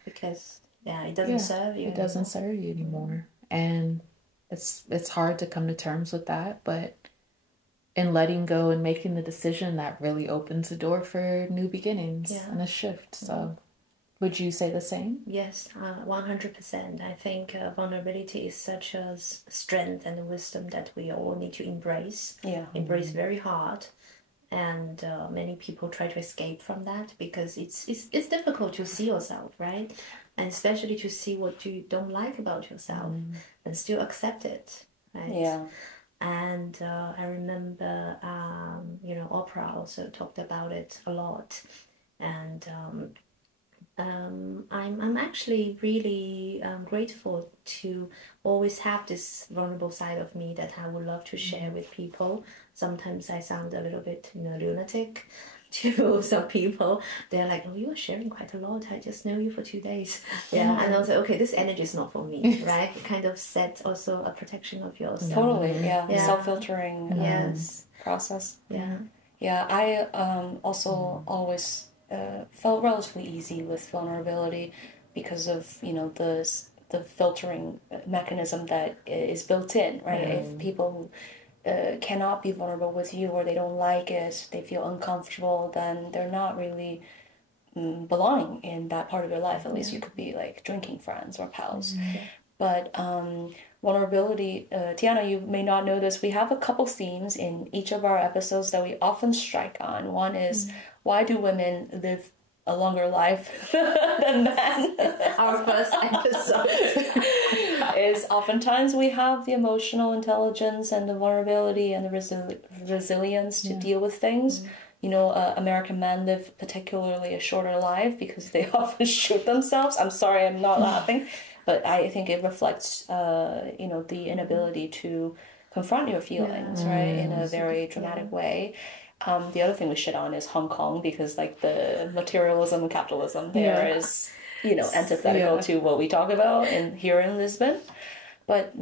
Because it doesn't serve you. It doesn't serve you anymore. And it's hard to come to terms with that, but in letting go and making the decision, that really opens the door for new beginnings and a shift. So would you say the same? Yes, 100%. I think vulnerability is such a strength and a wisdom that we all need to embrace. Yeah. Embrace very hard. And many people try to escape from that because it's difficult to see yourself, right? And especially to see what you don't like about yourself and still accept it, right? Yeah. And I remember, Oprah also talked about it a lot. And I'm actually really grateful to always have this vulnerable side of me that I would love to share with people. Sometimes I sound a little bit, lunatic to some people. They're like, oh, you are sharing quite a lot. I just know you for 2 days. Yeah. And I was like, okay, this energy is not for me, right? It kind of sets also a protection of yourself. Totally. Yeah. Yeah. Self-filtering Yes. process. Yeah. Yeah. I also always felt relatively easy with vulnerability because of the filtering mechanism that is built in, right? If people cannot be vulnerable with you or they don't like it, they feel uncomfortable, then they're not really belonging in that part of their life. At least you could be like drinking friends or pals. But vulnerability, Tianna, you may not know this, we have a couple themes in each of our episodes that we often strike on. One is, why do women live a longer life than men? Our first episode. Is oftentimes we have the emotional intelligence and the vulnerability and the resilience to deal with things. American men live particularly a shorter life because they often shoot themselves. I'm sorry, I'm not laughing, but I think it reflects, the inability to confront your feelings, right, in a very dramatic way. The other thing we shit on is Hong Kong because, like, the materialism and capitalism there is, antithetical to what we talk about here in Lisbon. But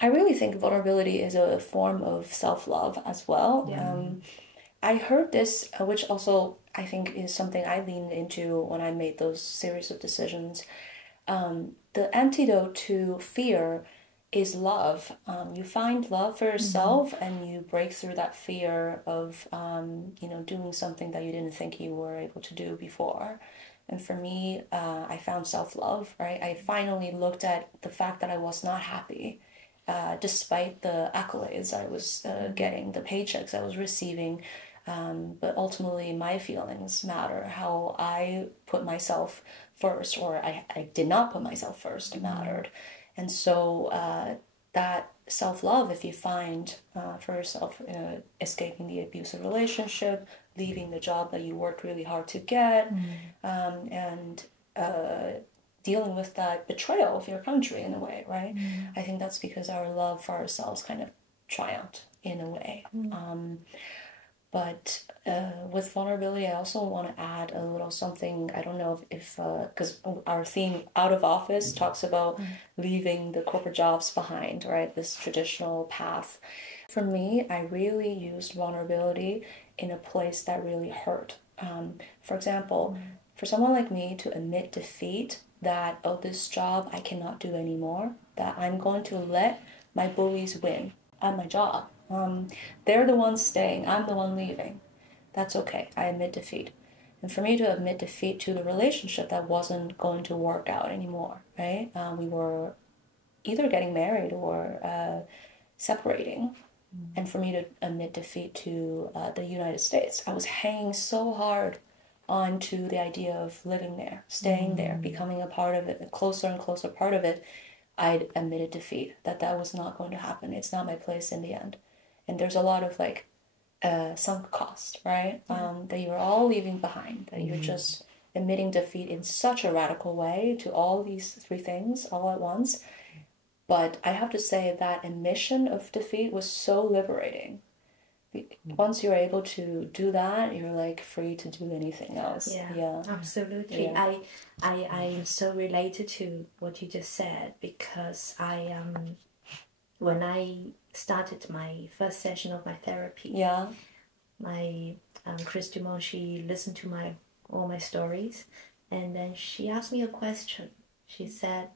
I really think vulnerability is a form of self-love as well. I heard this, which also I think is something I leaned into when I made those series of decisions. The antidote to fear is love. You find love for yourself and you break through that fear of, doing something that you didn't think you were able to do before. And for me, I found self-love, right? I finally looked at the fact that I was not happy, despite the accolades I was getting, the paychecks I was receiving. But ultimately, my feelings matter. How I put myself first, or I did not put myself first, mattered. And so that self-love, if you find for yourself, escaping the abusive relationship, leaving the job that you worked really hard to get, and dealing with that betrayal of your country in a way, right? I think that's because our love for ourselves kind of triumphed in a way. But with vulnerability, I also want to add a little something. I don't know if because our theme Out of Office talks about leaving the corporate jobs behind, right? This traditional path. For me, I really used vulnerability in a place that really hurt. For example, for someone like me to admit defeat, that, oh, this job I cannot do anymore, that I'm going to let my bullies win at my job. They're the ones staying, I'm the one leaving. That's okay, I admit defeat. And for me to admit defeat to the relationship that wasn't going to work out anymore, right? We were either getting married or separating. And for me to admit defeat to the United States, I was hanging so hard onto the idea of living there, staying there, becoming a part of it, a closer and closer part of it. I'd admitted defeat, that was not going to happen. It's not my place in the end. And there's a lot of sunk cost, right? That you're all leaving behind, that you're just admitting defeat in such a radical way to all these three things all at once. But I have to say that admission of defeat was so liberating. Once you're able to do that, you're free to do anything else. Yeah. Absolutely. Yeah. I'm so related to what you just said, because when I started my first session of my therapy, my Chris Dumont, she listened to all my stories, and then she asked me a question. She said,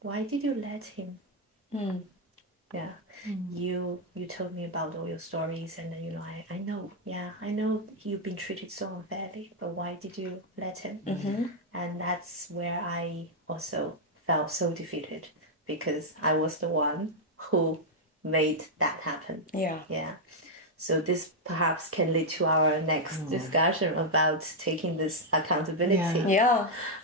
why did you let him? You told me about all your stories, and then I know you've been treated so unfairly, but why did you let him? And that's where I also felt so defeated, because I was the one who made that happen. So this perhaps can lead to our next discussion about taking this accountability.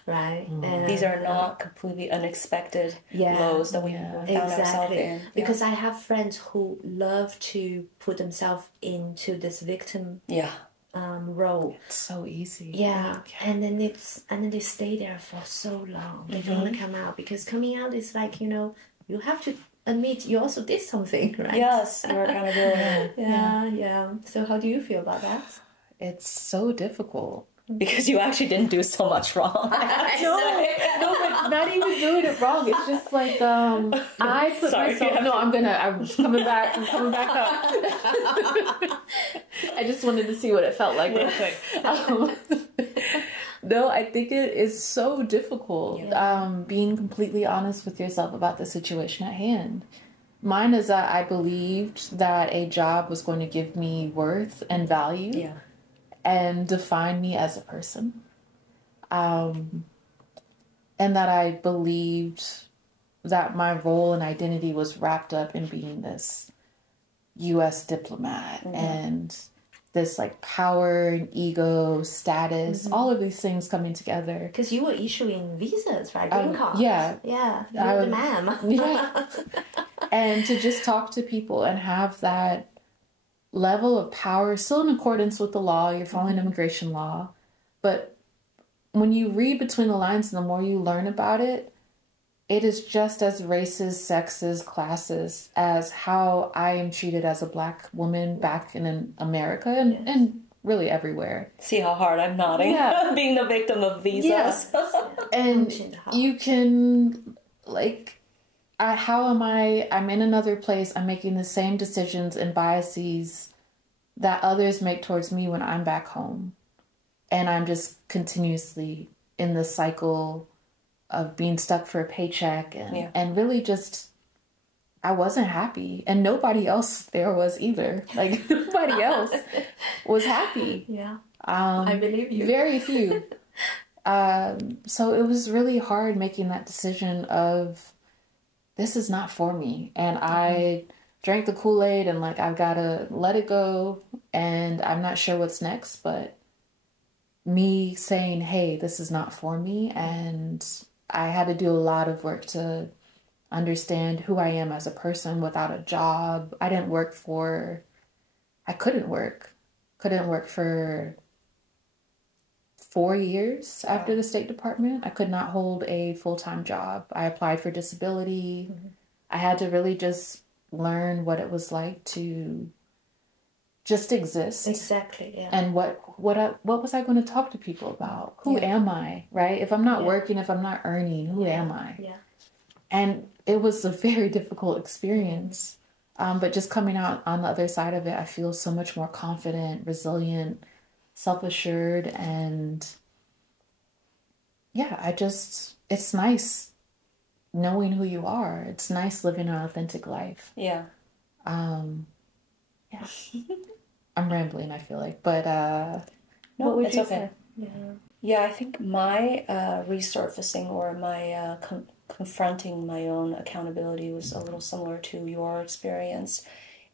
Right? And these are not completely unexpected lows that we found ourselves in. Because I have friends who love to put themselves into this victim role. It's so easy. And then they stay there for so long. They don't want to come out, because coming out is you have to admit you also did something, right? Yes, you're accountability. So how do you feel about that? It's so difficult. Because you actually didn't do so much wrong. No, but not even doing it wrong. It's just I put myself. No, I'm coming back. I'm coming back up. I just wanted to see what it felt like real quick. No, I think it is so difficult being completely honest with yourself about the situation at hand. Mine is that I believed that a job was going to give me worth and value and define me as a person. And that I believed that my role and identity was wrapped up in being this U.S. diplomat and this power and ego, status, all of these things coming together. Because you were issuing visas, right? Green cards. Yeah. You're the ma'am. And to just talk to people and have that level of power, still in accordance with the law, you're following immigration law. But when you read between the lines and the more you learn about it, it is just as racist, sexist, classist as how I am treated as a Black woman back in America and really everywhere. See how hard I'm nodding? Being the victim of visas. And you can, how am I'm in another place, I'm making the same decisions and biases that others make towards me when I'm back home. And I'm just continuously in the cycle of being stuck for a paycheck and really just, I wasn't happy, and nobody else there was either. Like, nobody else was happy. Yeah. I believe you. Very few. So it was really hard making that decision of, this is not for me. And I drank the Kool-Aid and like, I've got to let it go. And I'm not sure what's next, but me saying, hey, this is not for me. And I had to do a lot of work to understand who I am as a person without a job. I couldn't work for 4 years after the State Department. I could not hold a full-time job. I applied for disability. I had to really just learn what it was like to just exist. Exactly, yeah. And what was I going to talk to people about? Who am I, right? If I'm not working, if I'm not earning, who am I? Yeah. And it was a very difficult experience. But just coming out on the other side of it, I feel so much more confident, resilient, self-assured, and it's nice knowing who you are. It's nice living an authentic life. Yeah. I'm rambling, I feel like, but no, what would it's you okay. say? Yeah, I think my resurfacing or my confronting my own accountability was a little similar to your experience.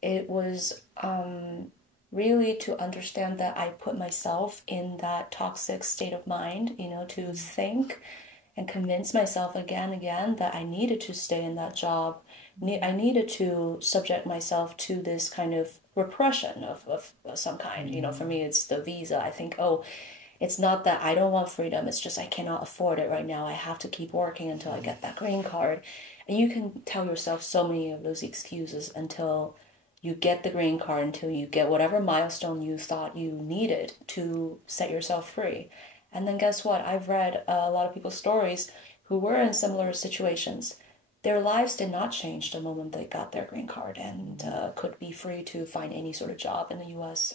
It was really to understand that I put myself in that toxic state of mind, to think and convince myself again and again that I needed to stay in that job. I needed to subject myself to this kind of repression of some kind. For me, it's the visa. I think, it's not that I don't want freedom. It's just I cannot afford it right now. I have to keep working until I get that green card. And you can tell yourself so many of those excuses until you get the green card, until you get whatever milestone you thought you needed to set yourself free. And then guess what? I've read a lot of people's stories who were in similar situations. Their lives did not change the moment they got their green card and could be free to find any sort of job in the U.S.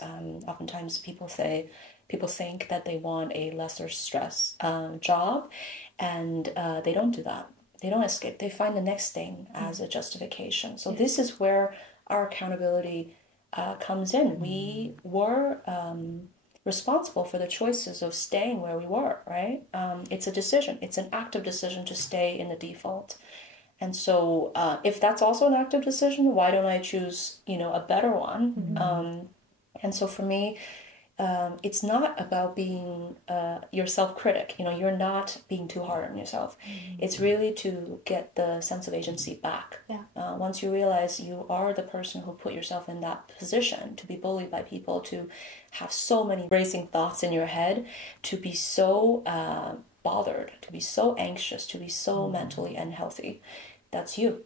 Oftentimes people think that they want a lesser stress job, and they don't do that. They don't escape. They find the next thing as a justification. So this is where our accountability comes in. We were responsible for the choices of staying where we were, right? It's a decision. It's an active decision to stay in the default. And so if that's also an active decision, why don't I choose, a better one? And so for me, it's not about being your self-critic. You're not being too hard on yourself. It's really to get the sense of agency back. Yeah. Once you realize you are the person who put yourself in that position, to be bullied by people, to have so many racing thoughts in your head, to be so bothered, to be so anxious, to be so mentally unhealthy, that's you.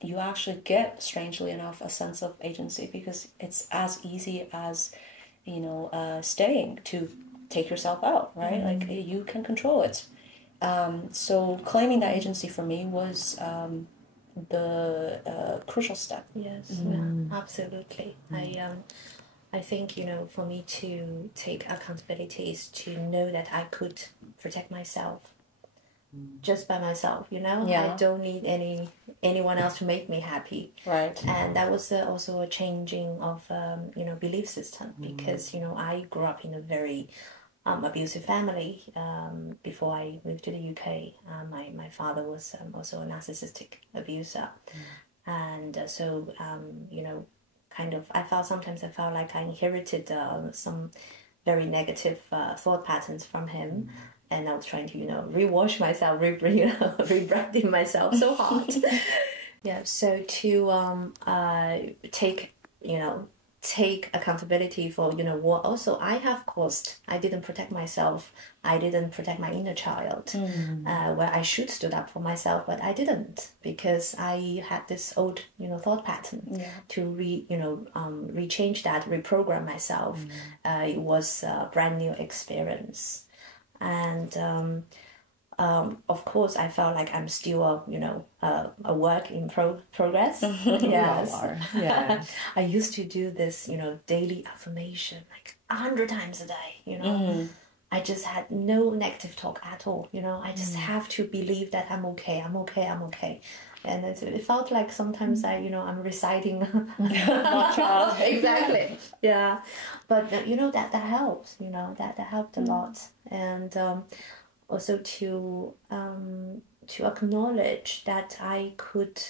You actually get, strangely enough, a sense of agency, because it's as easy as staying to take yourself out, right? Like you can control it. So claiming that agency for me was the crucial step. Yes, absolutely. I think, for me to take accountability is to know that I could protect myself just by myself, I don't need anyone else to make me happy. Right. And that was also a changing of, belief system, because, I grew up in a very abusive family before I moved to the UK. My father was also a narcissistic abuser. And so, I felt like I inherited some very negative thought patterns from him. And I was trying to, rewash myself, rebranding myself so hard. So to take accountability for, what also I have caused. I didn't protect myself. I didn't protect my inner child, where I should stood up for myself, but I didn't, because I had this old, thought pattern to rechange that, reprogram myself. It was a brand new experience. And of course, I felt like I'm still a work in progress. Yes, yeah. I used to do this, daily affirmation like 100 times a day. I just had no negative talk at all. I just have to believe that I'm okay. And it felt like sometimes I'm reciting. Exactly. Yeah. But that helps. That helped a lot. And also to acknowledge that I could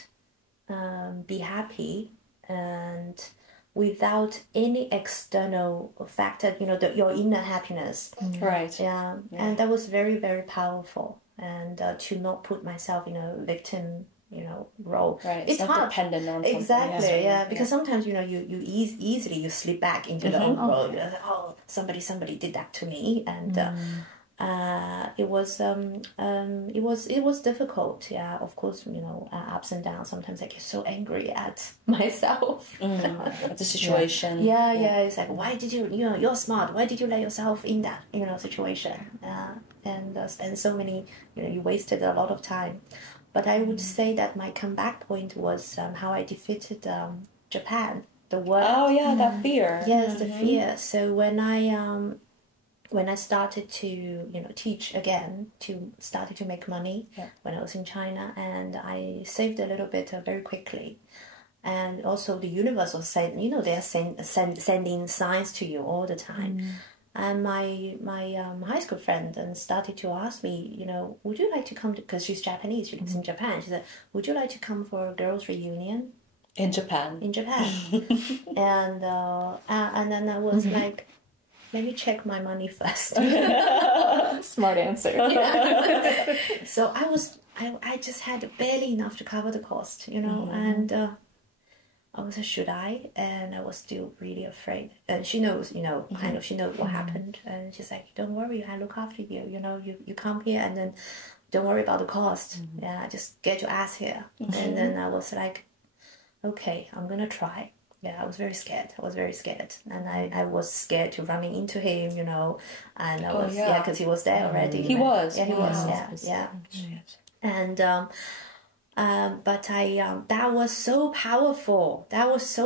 be happy and without any external factor, your inner happiness. Right. Yeah. And that was very, very powerful. And to not put myself in a victim, role. Right. It's hard. Dependent on something. Exactly. Yeah. Because sometimes, you easily you slip back into the old role. You're like, oh, somebody did that to me. And it was difficult. Yeah. Of course, ups and downs. Sometimes I get so angry at myself. The situation. Yeah. It's like, why did you're smart. Why did you let yourself in that, situation? And spend so many, you wasted a lot of time. But I would say that my comeback point was how I defeated Japan. The word. Oh yeah, that fear. Yes, the fear. So when I started to teach again, started to make money when I was in China, and I saved a little bit very quickly. And also the universe was saying, they are sending signs to you all the time. And my high school friend then started to ask me, would you like to come to, because she's Japanese, she lives in Japan. She said, would you like to come for a girls' reunion? In Japan. And then I was like, let me check my money first. Smart answer. So I just had barely enough to cover the cost, and I was like, should I? And I was still really afraid. And she knows, kind of, she knows what happened. And she's like, don't worry, I look after you. You come here and then don't worry about the cost. Yeah, just get your ass here. And then I was like, okay, I'm going to try. Yeah, I was very scared. And I was scared to running into him, and I was, because he was there already. He was. Yeah, he was. Yeah. And, but that was so powerful. I was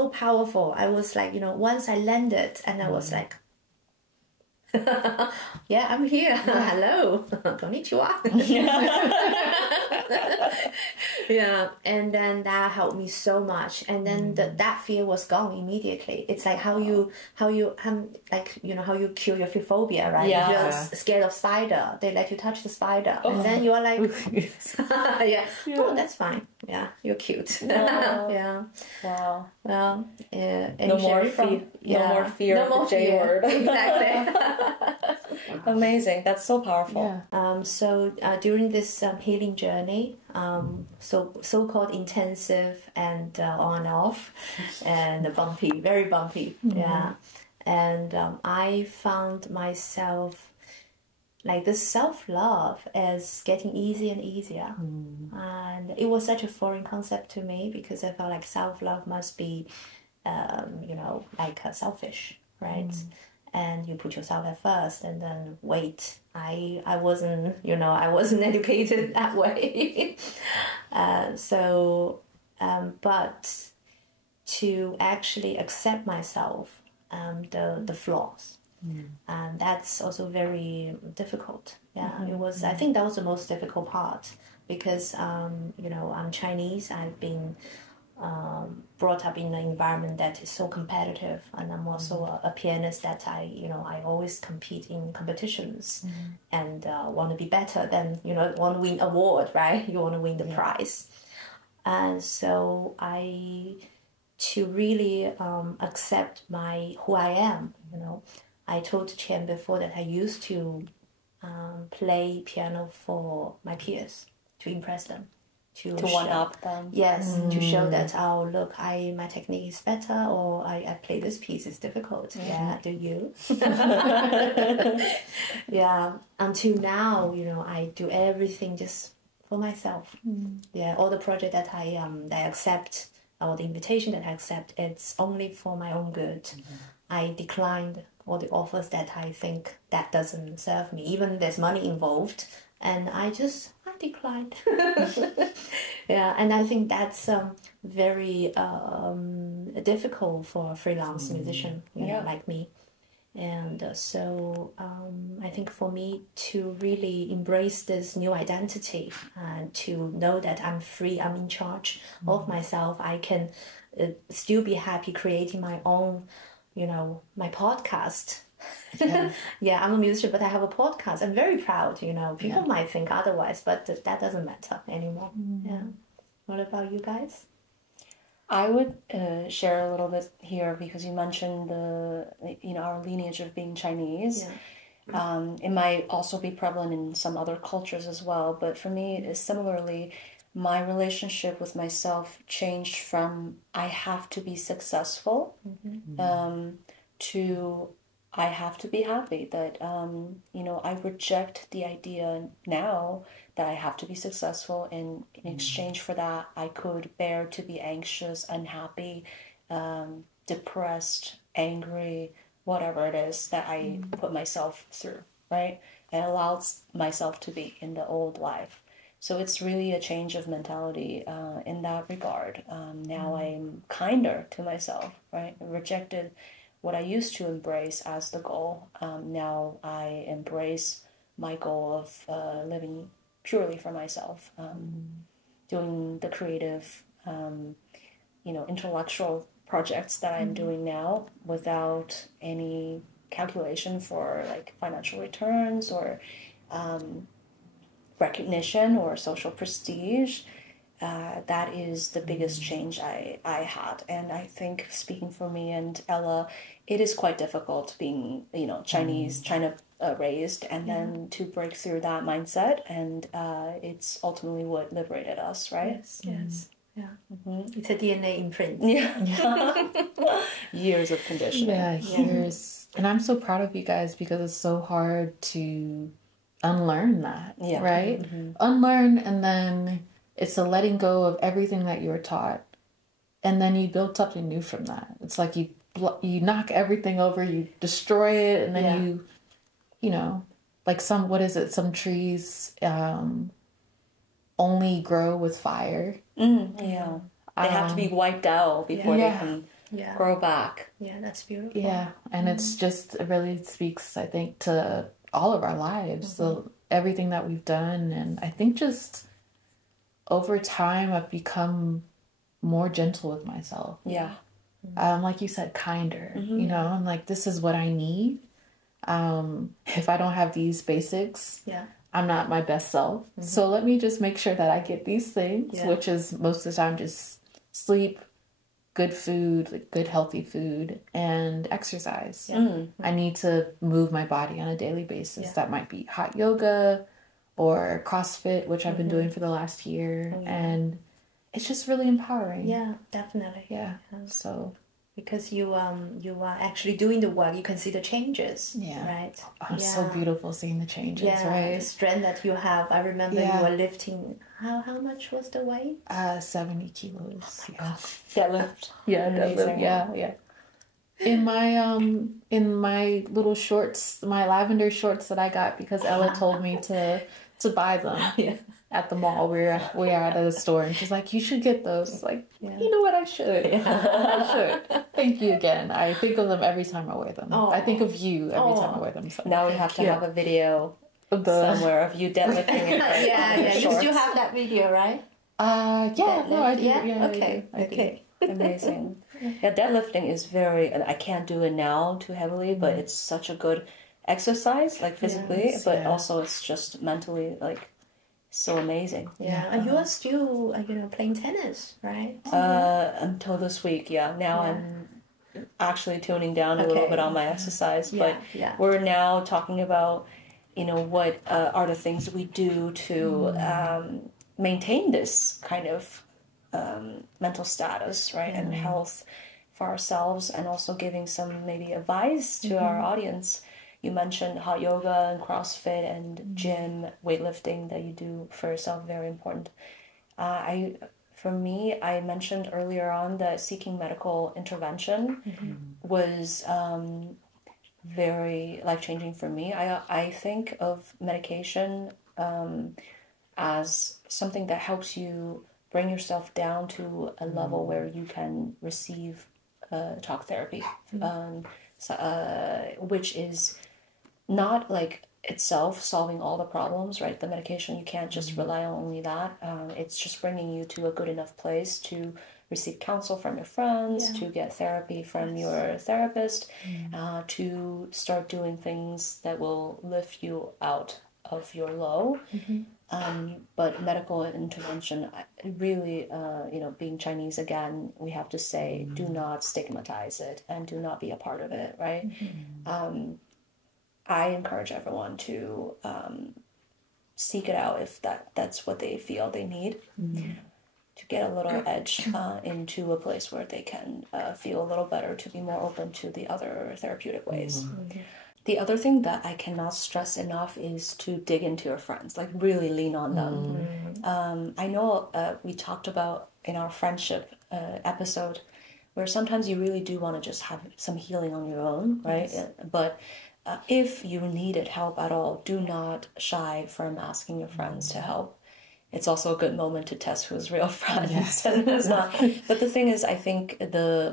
like, once I landed and I was like, yeah, I'm here. Hello. Konnichiwa. Yeah. And then that helped me so much. And then that fear was gone immediately. It's like how you kill your phobia, right? Yeah. If you're scared of spider, they let you touch the spider. And then you are like, oh, that's fine. Yeah, you're cute. Yeah. Wow. Well, no more fear of the J word. Exactly. Amazing. That's so powerful. Yeah. So during this healing journey, so-called intensive and on and off, and bumpy, very bumpy. Yeah. And I found myself, like, this self-love is getting easier and easier. And it was such a foreign concept to me, because I felt like self-love must be, selfish, right? And you put yourself at first and then wait. I wasn't educated that way. But to actually accept myself, the flaws. And that's also very difficult. Yeah, it was. I think that was the most difficult part, because I'm Chinese. I've been brought up in an environment that is so competitive, and I'm also a pianist that I always compete in competitions and want to be better than want to win award, right? You want to win the prize, and so to really accept who I am, I told Qian before that I used to play piano for my peers to impress them, to one-up them. Yes, to show that, oh, look, my technique is better, or I play this piece, it's difficult. Yeah, do you? Yeah, until now, I do everything just for myself. Yeah, all the project that I accept, or the invitation that I accept, it's only for my own good. I declined all the offers that I think that doesn't serve me, even there's money involved, and I declined. Yeah, and I think that's very difficult for a freelance musician, like me. And so I think for me to really embrace this new identity and to know that I'm free, I'm in charge of myself, I can still be happy creating my own, my podcast. Yeah, I'm a musician, but I have a podcast. I'm very proud, People might think otherwise, but that doesn't matter anymore. Yeah. What about you guys? I would share a little bit here because you mentioned our lineage of being Chinese. Yeah. It might also be prevalent in some other cultures as well, but for me, similarly, my relationship with myself changed from I have to be successful to I have to be happy. That I reject the idea now that I have to be successful, and in exchange for that, I could bear to be anxious, unhappy, depressed, angry, whatever it is that I put myself through, right? And allows myself to be in the old life. So it's really a change of mentality in that regard. Now I'm kinder to myself, right? I rejected what I used to embrace as the goal. Now I embrace my goal of living purely for myself, doing the creative, intellectual projects that I'm doing now without any calculation for like financial returns or recognition or social prestige. That is the biggest change I had. And I think, speaking for me and Ella, it is quite difficult being, Chinese, China raised, and then to break through that mindset. And it's ultimately what liberated us, right? Yes. Yeah. It's a DNA imprint. Yeah. Years of conditioning. Yeah, years. And I'm so proud of you guys because it's so hard to unlearn that, right? Unlearn, and then it's a letting go of everything that you were taught, and then you build something new from that. It's like you knock everything over, you destroy it, and then like some trees only grow with fire. Yeah, they have to be wiped out before they can grow back. Yeah, that's beautiful. Yeah, and it really speaks, I think, to all of our lives, so everything that we've done, and I think just over time, I've become more gentle with myself. Yeah. Like you said, kinder. I'm like, this is what I need. If I don't have these basics, I'm not my best self. So let me just make sure that I get these things, which is most of the time just sleep, good food, like good healthy food, and exercise. I need to move my body on a daily basis. That might be hot yoga or CrossFit, which I've been doing for the last year. And it's just really empowering. Yeah, definitely. Yeah. So because you are actually doing the work, you can see the changes. Right. It's so beautiful seeing the changes, right? The strength that you have. I remember you were lifting. How much was the weight? 70 kilos. Deadlift. Deadlift. Yeah. In my little shorts, my lavender shorts that I got because Ella told me to buy them at the mall. We're at a store, and she's like, "You should get those." Like, you know what? I should. I should. Thank you again. I think of them every time I wear them. I think of you every time I wear them. So. Now we have to have a video somewhere of you deadlifting. You still have that video, right? No, I do. Yeah, okay. I do. Amazing. Yeah, deadlifting is I can't do it now too heavily, but it's such a good exercise, like physically, but also it's just mentally, like, so amazing. And you are still, playing tennis, right? Until this week, Now I'm actually tuning down a little bit on my exercise, but we're now talking about, what are the things we do to maintain this kind of mental status, right, and health for ourselves, and also giving some maybe advice to our audience. You mentioned hot yoga and CrossFit and gym, weightlifting that you do for yourself, very important. For me, I mentioned earlier on that seeking medical intervention was very life-changing for me. I think of medication as something that helps you bring yourself down to a level where you can receive talk therapy. which is not like itself solving all the problems, right? The medication, you can't just rely on only that. It's just bringing you to a good enough place to receive counsel from your friends, to get therapy from your therapist, to start doing things that will lift you out of your low. But medical intervention, really, being Chinese again, we have to say, do not stigmatize it and do not be a part of it, right? I encourage everyone to seek it out if that's what they feel they need, to get a little edge into a place where they can feel a little better, to be more open to the other therapeutic ways. The other thing that I cannot stress enough is to dig into your friends, like really lean on them. I know we talked about in our friendship episode where sometimes you really do want to just have some healing on your own, right? But if you needed help at all, do not shy from asking your friends to help. It's also a good moment to test who's real friends and who's not. But the thing is, I think your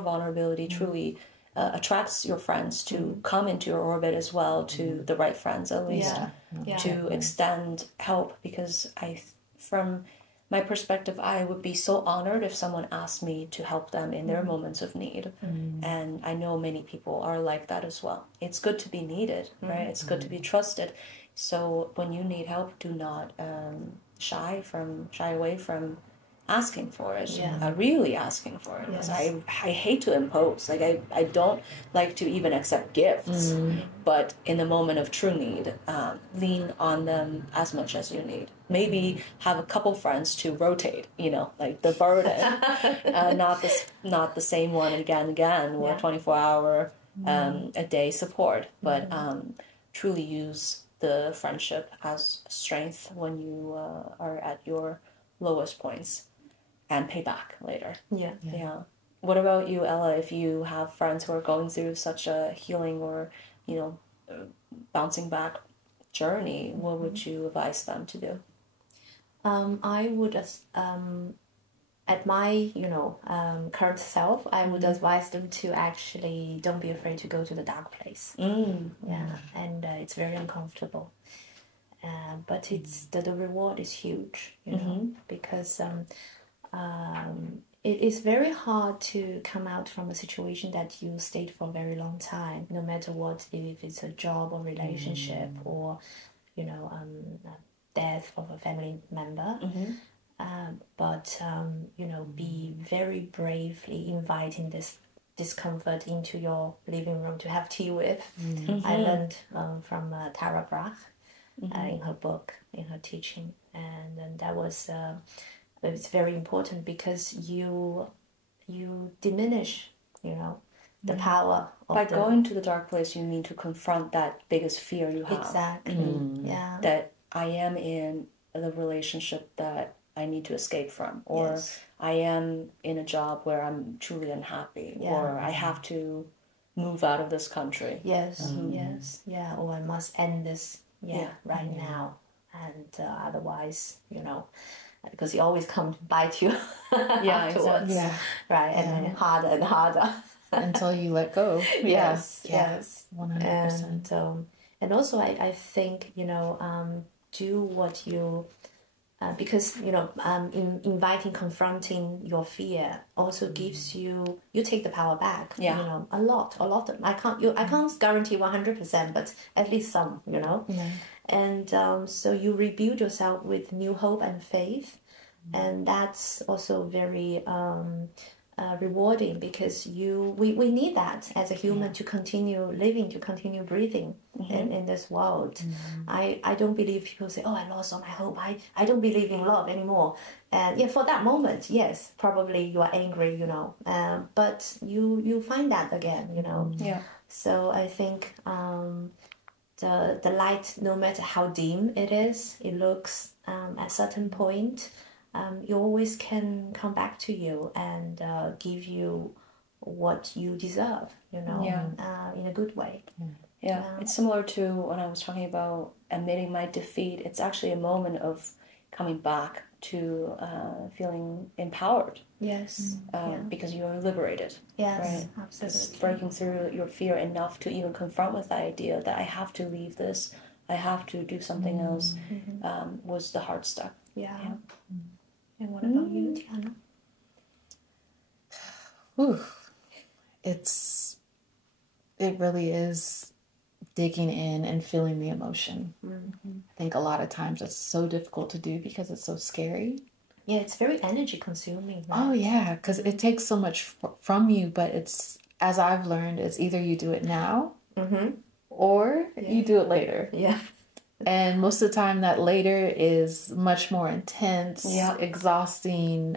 vulnerability truly attracts your friends to come into your orbit as well, to the right friends at least, to extend help. Because from my perspective, I would be so honored if someone asked me to help them in their moments of need. And I know many people are like that as well. It's good to be needed, right? It's good to be trusted. So when you need help, do not shy away from asking for it, really asking for it. Because I hate to impose. Like I don't like to even accept gifts. But in the moment of true need, lean on them as much as you need. Maybe have a couple friends to rotate, like the burden, not the same one again, or 24-hour a day support, but truly use the friendship as strength when you are at your lowest points, and pay back later. Yeah. What about you, Ella? If you have friends who are going through such a healing or bouncing back journey, what would you advise them to do? I would, at my current self, I would advise them to actually don't be afraid to go to the dark place. And it's very uncomfortable, but it's the reward is huge, because it is very hard to come out from a situation that you stayed for a very long time, no matter what, if it's a job or relationship or death of a family member. But be very bravely inviting this discomfort into your living room to have tea with. I learned from Tara Brach in her book, in her teaching, and then that was it's very important, because you diminish the power of by going to the dark place. You need to confront that biggest fear you have. Exactly. That I am in the relationship that I need to escape from, or I am in a job where I'm truly unhappy, or I have to move out of this country. Or I must end this right now, and otherwise, because it always comes to bite you afterwards, right? And then harder and harder until you let go. Yes, 100%. And also I think do what you. Because confronting your fear also gives you take the power back. A lot of them. I can't guarantee 100%, but at least some. And so you rebuild yourself with new hope and faith, and that's also very rewarding, because we need that as a human to continue living, to continue breathing in this world. I don't believe people say, I lost all my hope, I don't believe in love anymore. And for that moment, yes, probably you are angry, but you find that again, So I think the light, no matter how dim it is, it looks at a certain point, you always can come back to you and give you what you deserve, in a good way. It's similar to when I was talking about admitting my defeat. It's actually a moment of coming back to feeling empowered, Yes. Because you are liberated. Yes, right? absolutely. Just breaking through your fear enough to even confront with the idea that I have to leave this, I have to do something else, was the hard step. Yeah. And what about you, Tianna? It really is digging in and feeling the emotion. I think a lot of times it's so difficult to do because it's so scary. Yeah, it's very energy consuming. Right? Oh yeah, because it takes so much from you, but it's, as I've learned, it's either you do it now or you do it later. Yeah. And most of the time that later is much more intense, exhausting.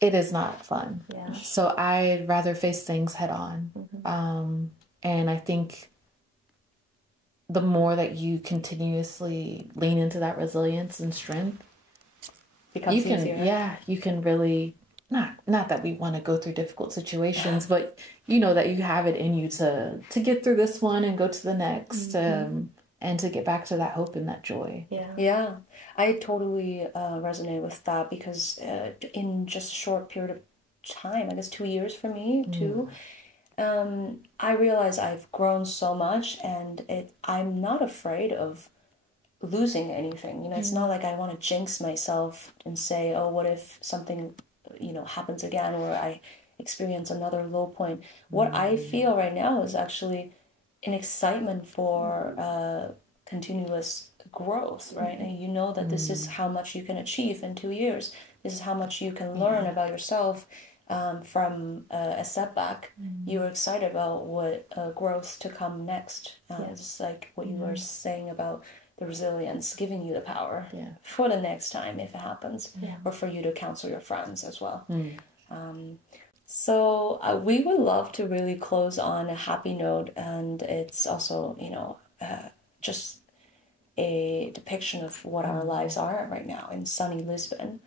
It is not fun. Yeah. So I'd rather face things head on. And I think the more that you continuously lean into that resilience and strength, Becomes easier. You can really, not that we want to go through difficult situations, but you know that you have it in you to get through this one and go to the next, and to get back to that hope and that joy. Yeah, I totally resonate with that because in just a short period of time, I guess 2 years for me too, I realize I've grown so much, and I'm not afraid of losing anything. You know, it's not like I want to jinx myself and say, oh, what if something, happens again, or I experience another low point. What I feel right now is actually an excitement for continuous growth, right? And you know that this is how much you can achieve in 2 years. This is how much you can learn about yourself from a setback. You're excited about what growth to come next. It's like what you were saying about the resilience, giving you the power for the next time if it happens, or for you to counsel your friends as well. So we would love to really close on a happy note, and it's also, just a depiction of what our lives are right now in sunny Lisbon,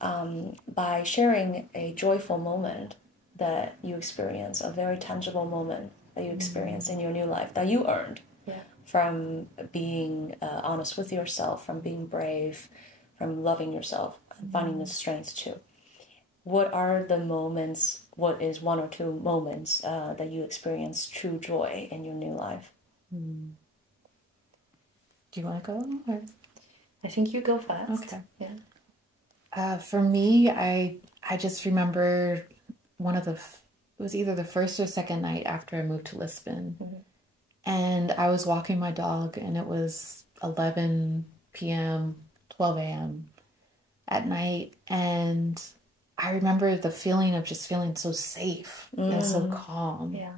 by sharing a joyful moment that you experience, a very tangible moment that you experience in your new life that you earned from being honest with yourself, from being brave, from loving yourself, and finding the strength too. What are the moments, what is one or two moments that you experience true joy in your new life? Do you want to go? Or? I think you go first. Okay. Yeah. For me, I just remember it was either the first or second night after I moved to Lisbon. And I was walking my dog, and it was 11 p.m., 12 a.m. at night. And I remember the feeling of just feeling so safe and so calm. Yeah.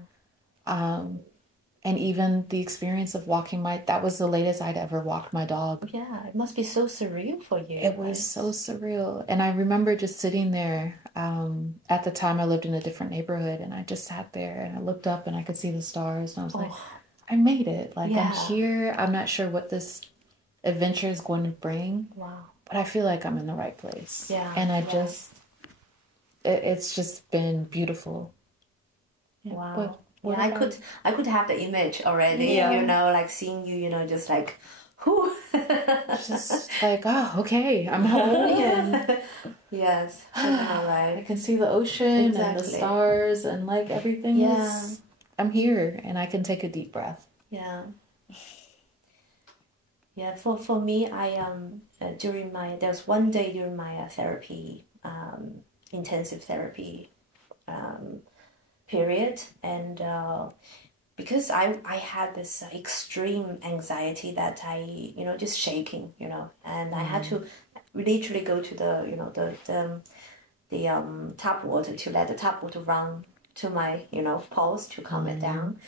And even the experience of walking that was the latest I'd ever walked my dog. Yeah, it must be so surreal for you. It was so surreal. And I remember just sitting there. At the time I lived in a different neighborhood, and I just sat there and I looked up and I could see the stars, and I was like, I made it. Like, I'm here. I'm not sure what this adventure is going to bring. Wow. But I feel like I'm in the right place. Yeah. And it's just been beautiful. Wow. What I could have the image already, like seeing you, just like, whoo. Just like, oh, okay, I'm home. And yes, right. I can see the ocean and the stars, and like everything is, I'm here, and I can take a deep breath. Yeah. Yeah, for me, I there's one day during my therapy, intensive therapy period, and because I had this extreme anxiety that I just shaking, and I had to literally go to the tap water to let the tap water run to my pulse to calm it down,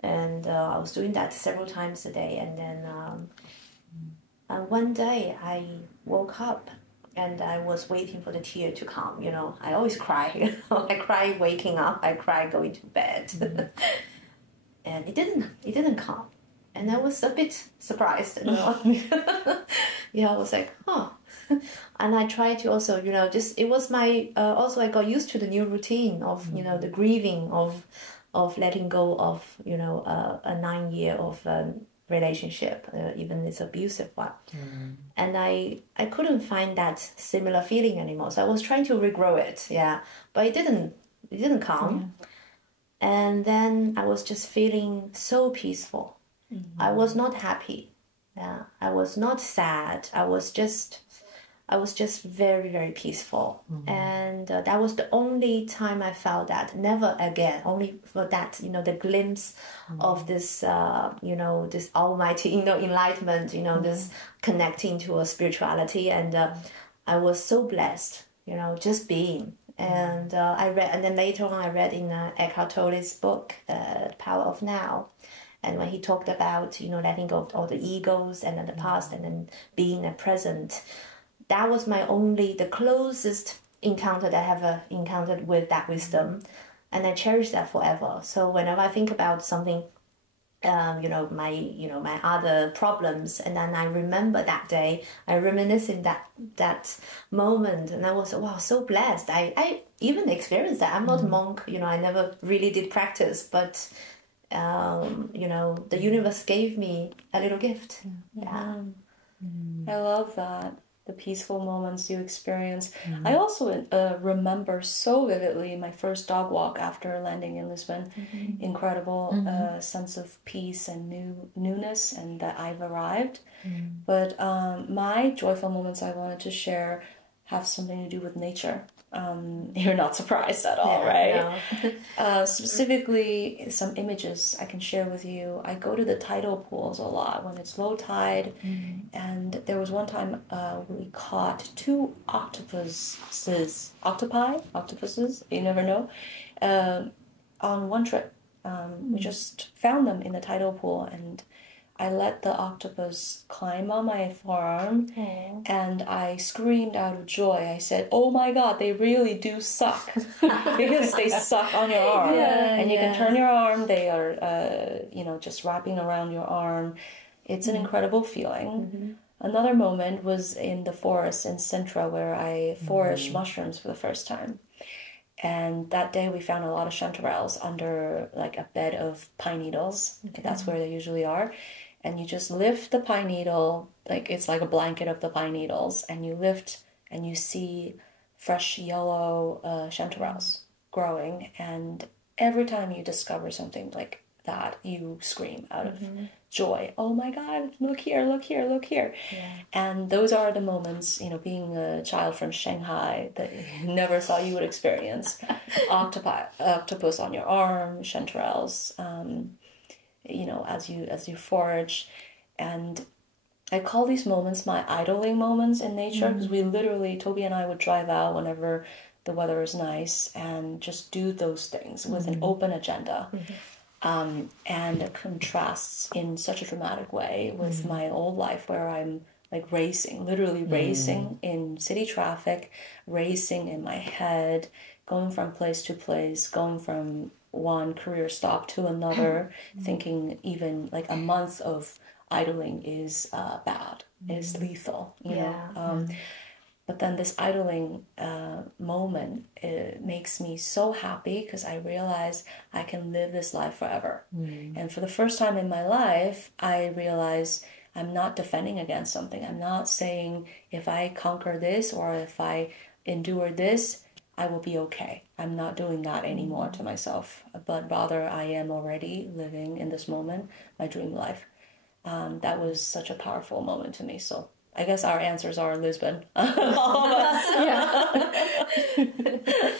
and I was doing that several times a day, and then one day I woke up. And I was waiting for the tear to come, I always cry, I cry waking up, I cry going to bed. And it didn't come. And I was a bit surprised, Yeah, I was like, oh. And I tried to also, it was my, also I got used to the new routine of, the grieving of letting go of, a 9 year of relationship, even this abusive one. And I couldn't find that similar feeling anymore. So I was trying to regrow it, but it didn't come. And then I was just feeling so peaceful. I was not happy. I was not sad. I was just very, very peaceful. And that was the only time I felt that. Never again. Only for that, the glimpse of this, this almighty, enlightenment, this connecting to a spirituality. And I was so blessed, just being. And I read, and then later on I read in Eckhart Tolle's book, The Power of Now. And when he talked about, letting go of all the egos and then the past and then being a present, that was the closest encounter that I have encountered with that wisdom. And I cherish that forever. So whenever I think about something, my other problems, and then I remember that day, I reminisce in that moment, and I was, wow, so blessed. I even experienced that. I'm not a monk, I never really did practice, but the universe gave me a little gift. I love that. The peaceful moments you experience. I also remember so vividly my first dog walk after landing in Lisbon. Incredible sense of peace and newness, and that I've arrived. But my joyful moments I wanted to share have something to do with nature. You're not surprised at all, right? No. Specifically, some images I can share with you. I go to the tidal pools a lot when it's low tide, and there was one time we caught 2 octopuses, you never know, on one trip. We just found them in the tidal pool, and I let the octopus climb on my forearm, and I screamed out of joy. I said, "Oh my God, they really do suck," because they suck on your arm, and you can turn your arm. They are, just wrapping around your arm. It's an incredible feeling. Another moment was in the forest in Sintra, where I foraged mushrooms for the first time. And that day we found a lot of chanterelles under like a bed of pine needles. That's where they usually are. And you just lift the pine needle, like it's like a blanket of the pine needles, and you lift and you see fresh yellow chanterelles growing. And every time you discover something like that, you scream out of joy. "Oh my God, look here, look here, look here." And those are the moments, being a child from Shanghai, that you never thought you would experience. Octopus on your arm, chanterelles, as you forage. And I call these moments my idling moments in nature, because we literally, Toby and I would drive out whenever the weather is nice and just do those things with an open agenda. And it contrasts in such a dramatic way with my old life, where I'm like racing, literally racing in city traffic, racing in my head, going from place to place, going from one career stop to another, thinking even like a month of idling is bad, is lethal, you know. But then this idling moment, it makes me so happy, because I realize I can live this life forever. And for the first time in my life, I realize I'm not defending against something. I'm not saying if I conquer this or if I endure this, I will be okay. I'm not doing that anymore to myself, but rather I am already living in this moment, my dream life. That was such a powerful moment to me. So I guess our answers are Lisbon. All of us.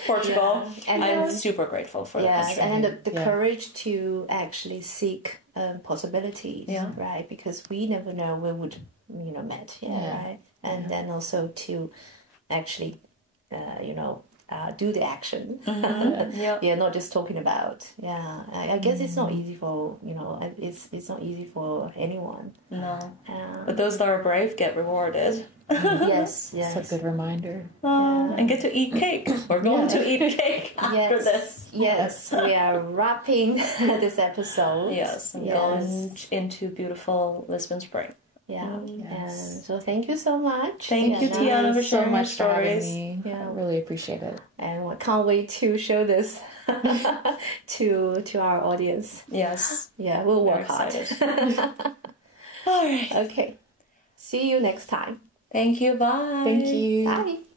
Portugal. And I'm super grateful for the country. And then the courage to actually seek possibilities, right? Because we never know we would, met, right? And then also to actually, do the action. Not just talking about. I guess it's not easy for, it's not easy for anyone. No. But those that are brave get rewarded. Yes. It's a good reminder. And get to eat cake. We're going to eat cake after this. Yes, we are wrapping this episode. And going into beautiful Lisbon spring. And so thank you so much. Thank you, Tianna, for sharing so much stories. For having me. I really appreciate it. And we can't wait to show this to our audience. Yes. We'll work hard. right. Okay. See you next time. Thank you. Bye. Thank you. Bye.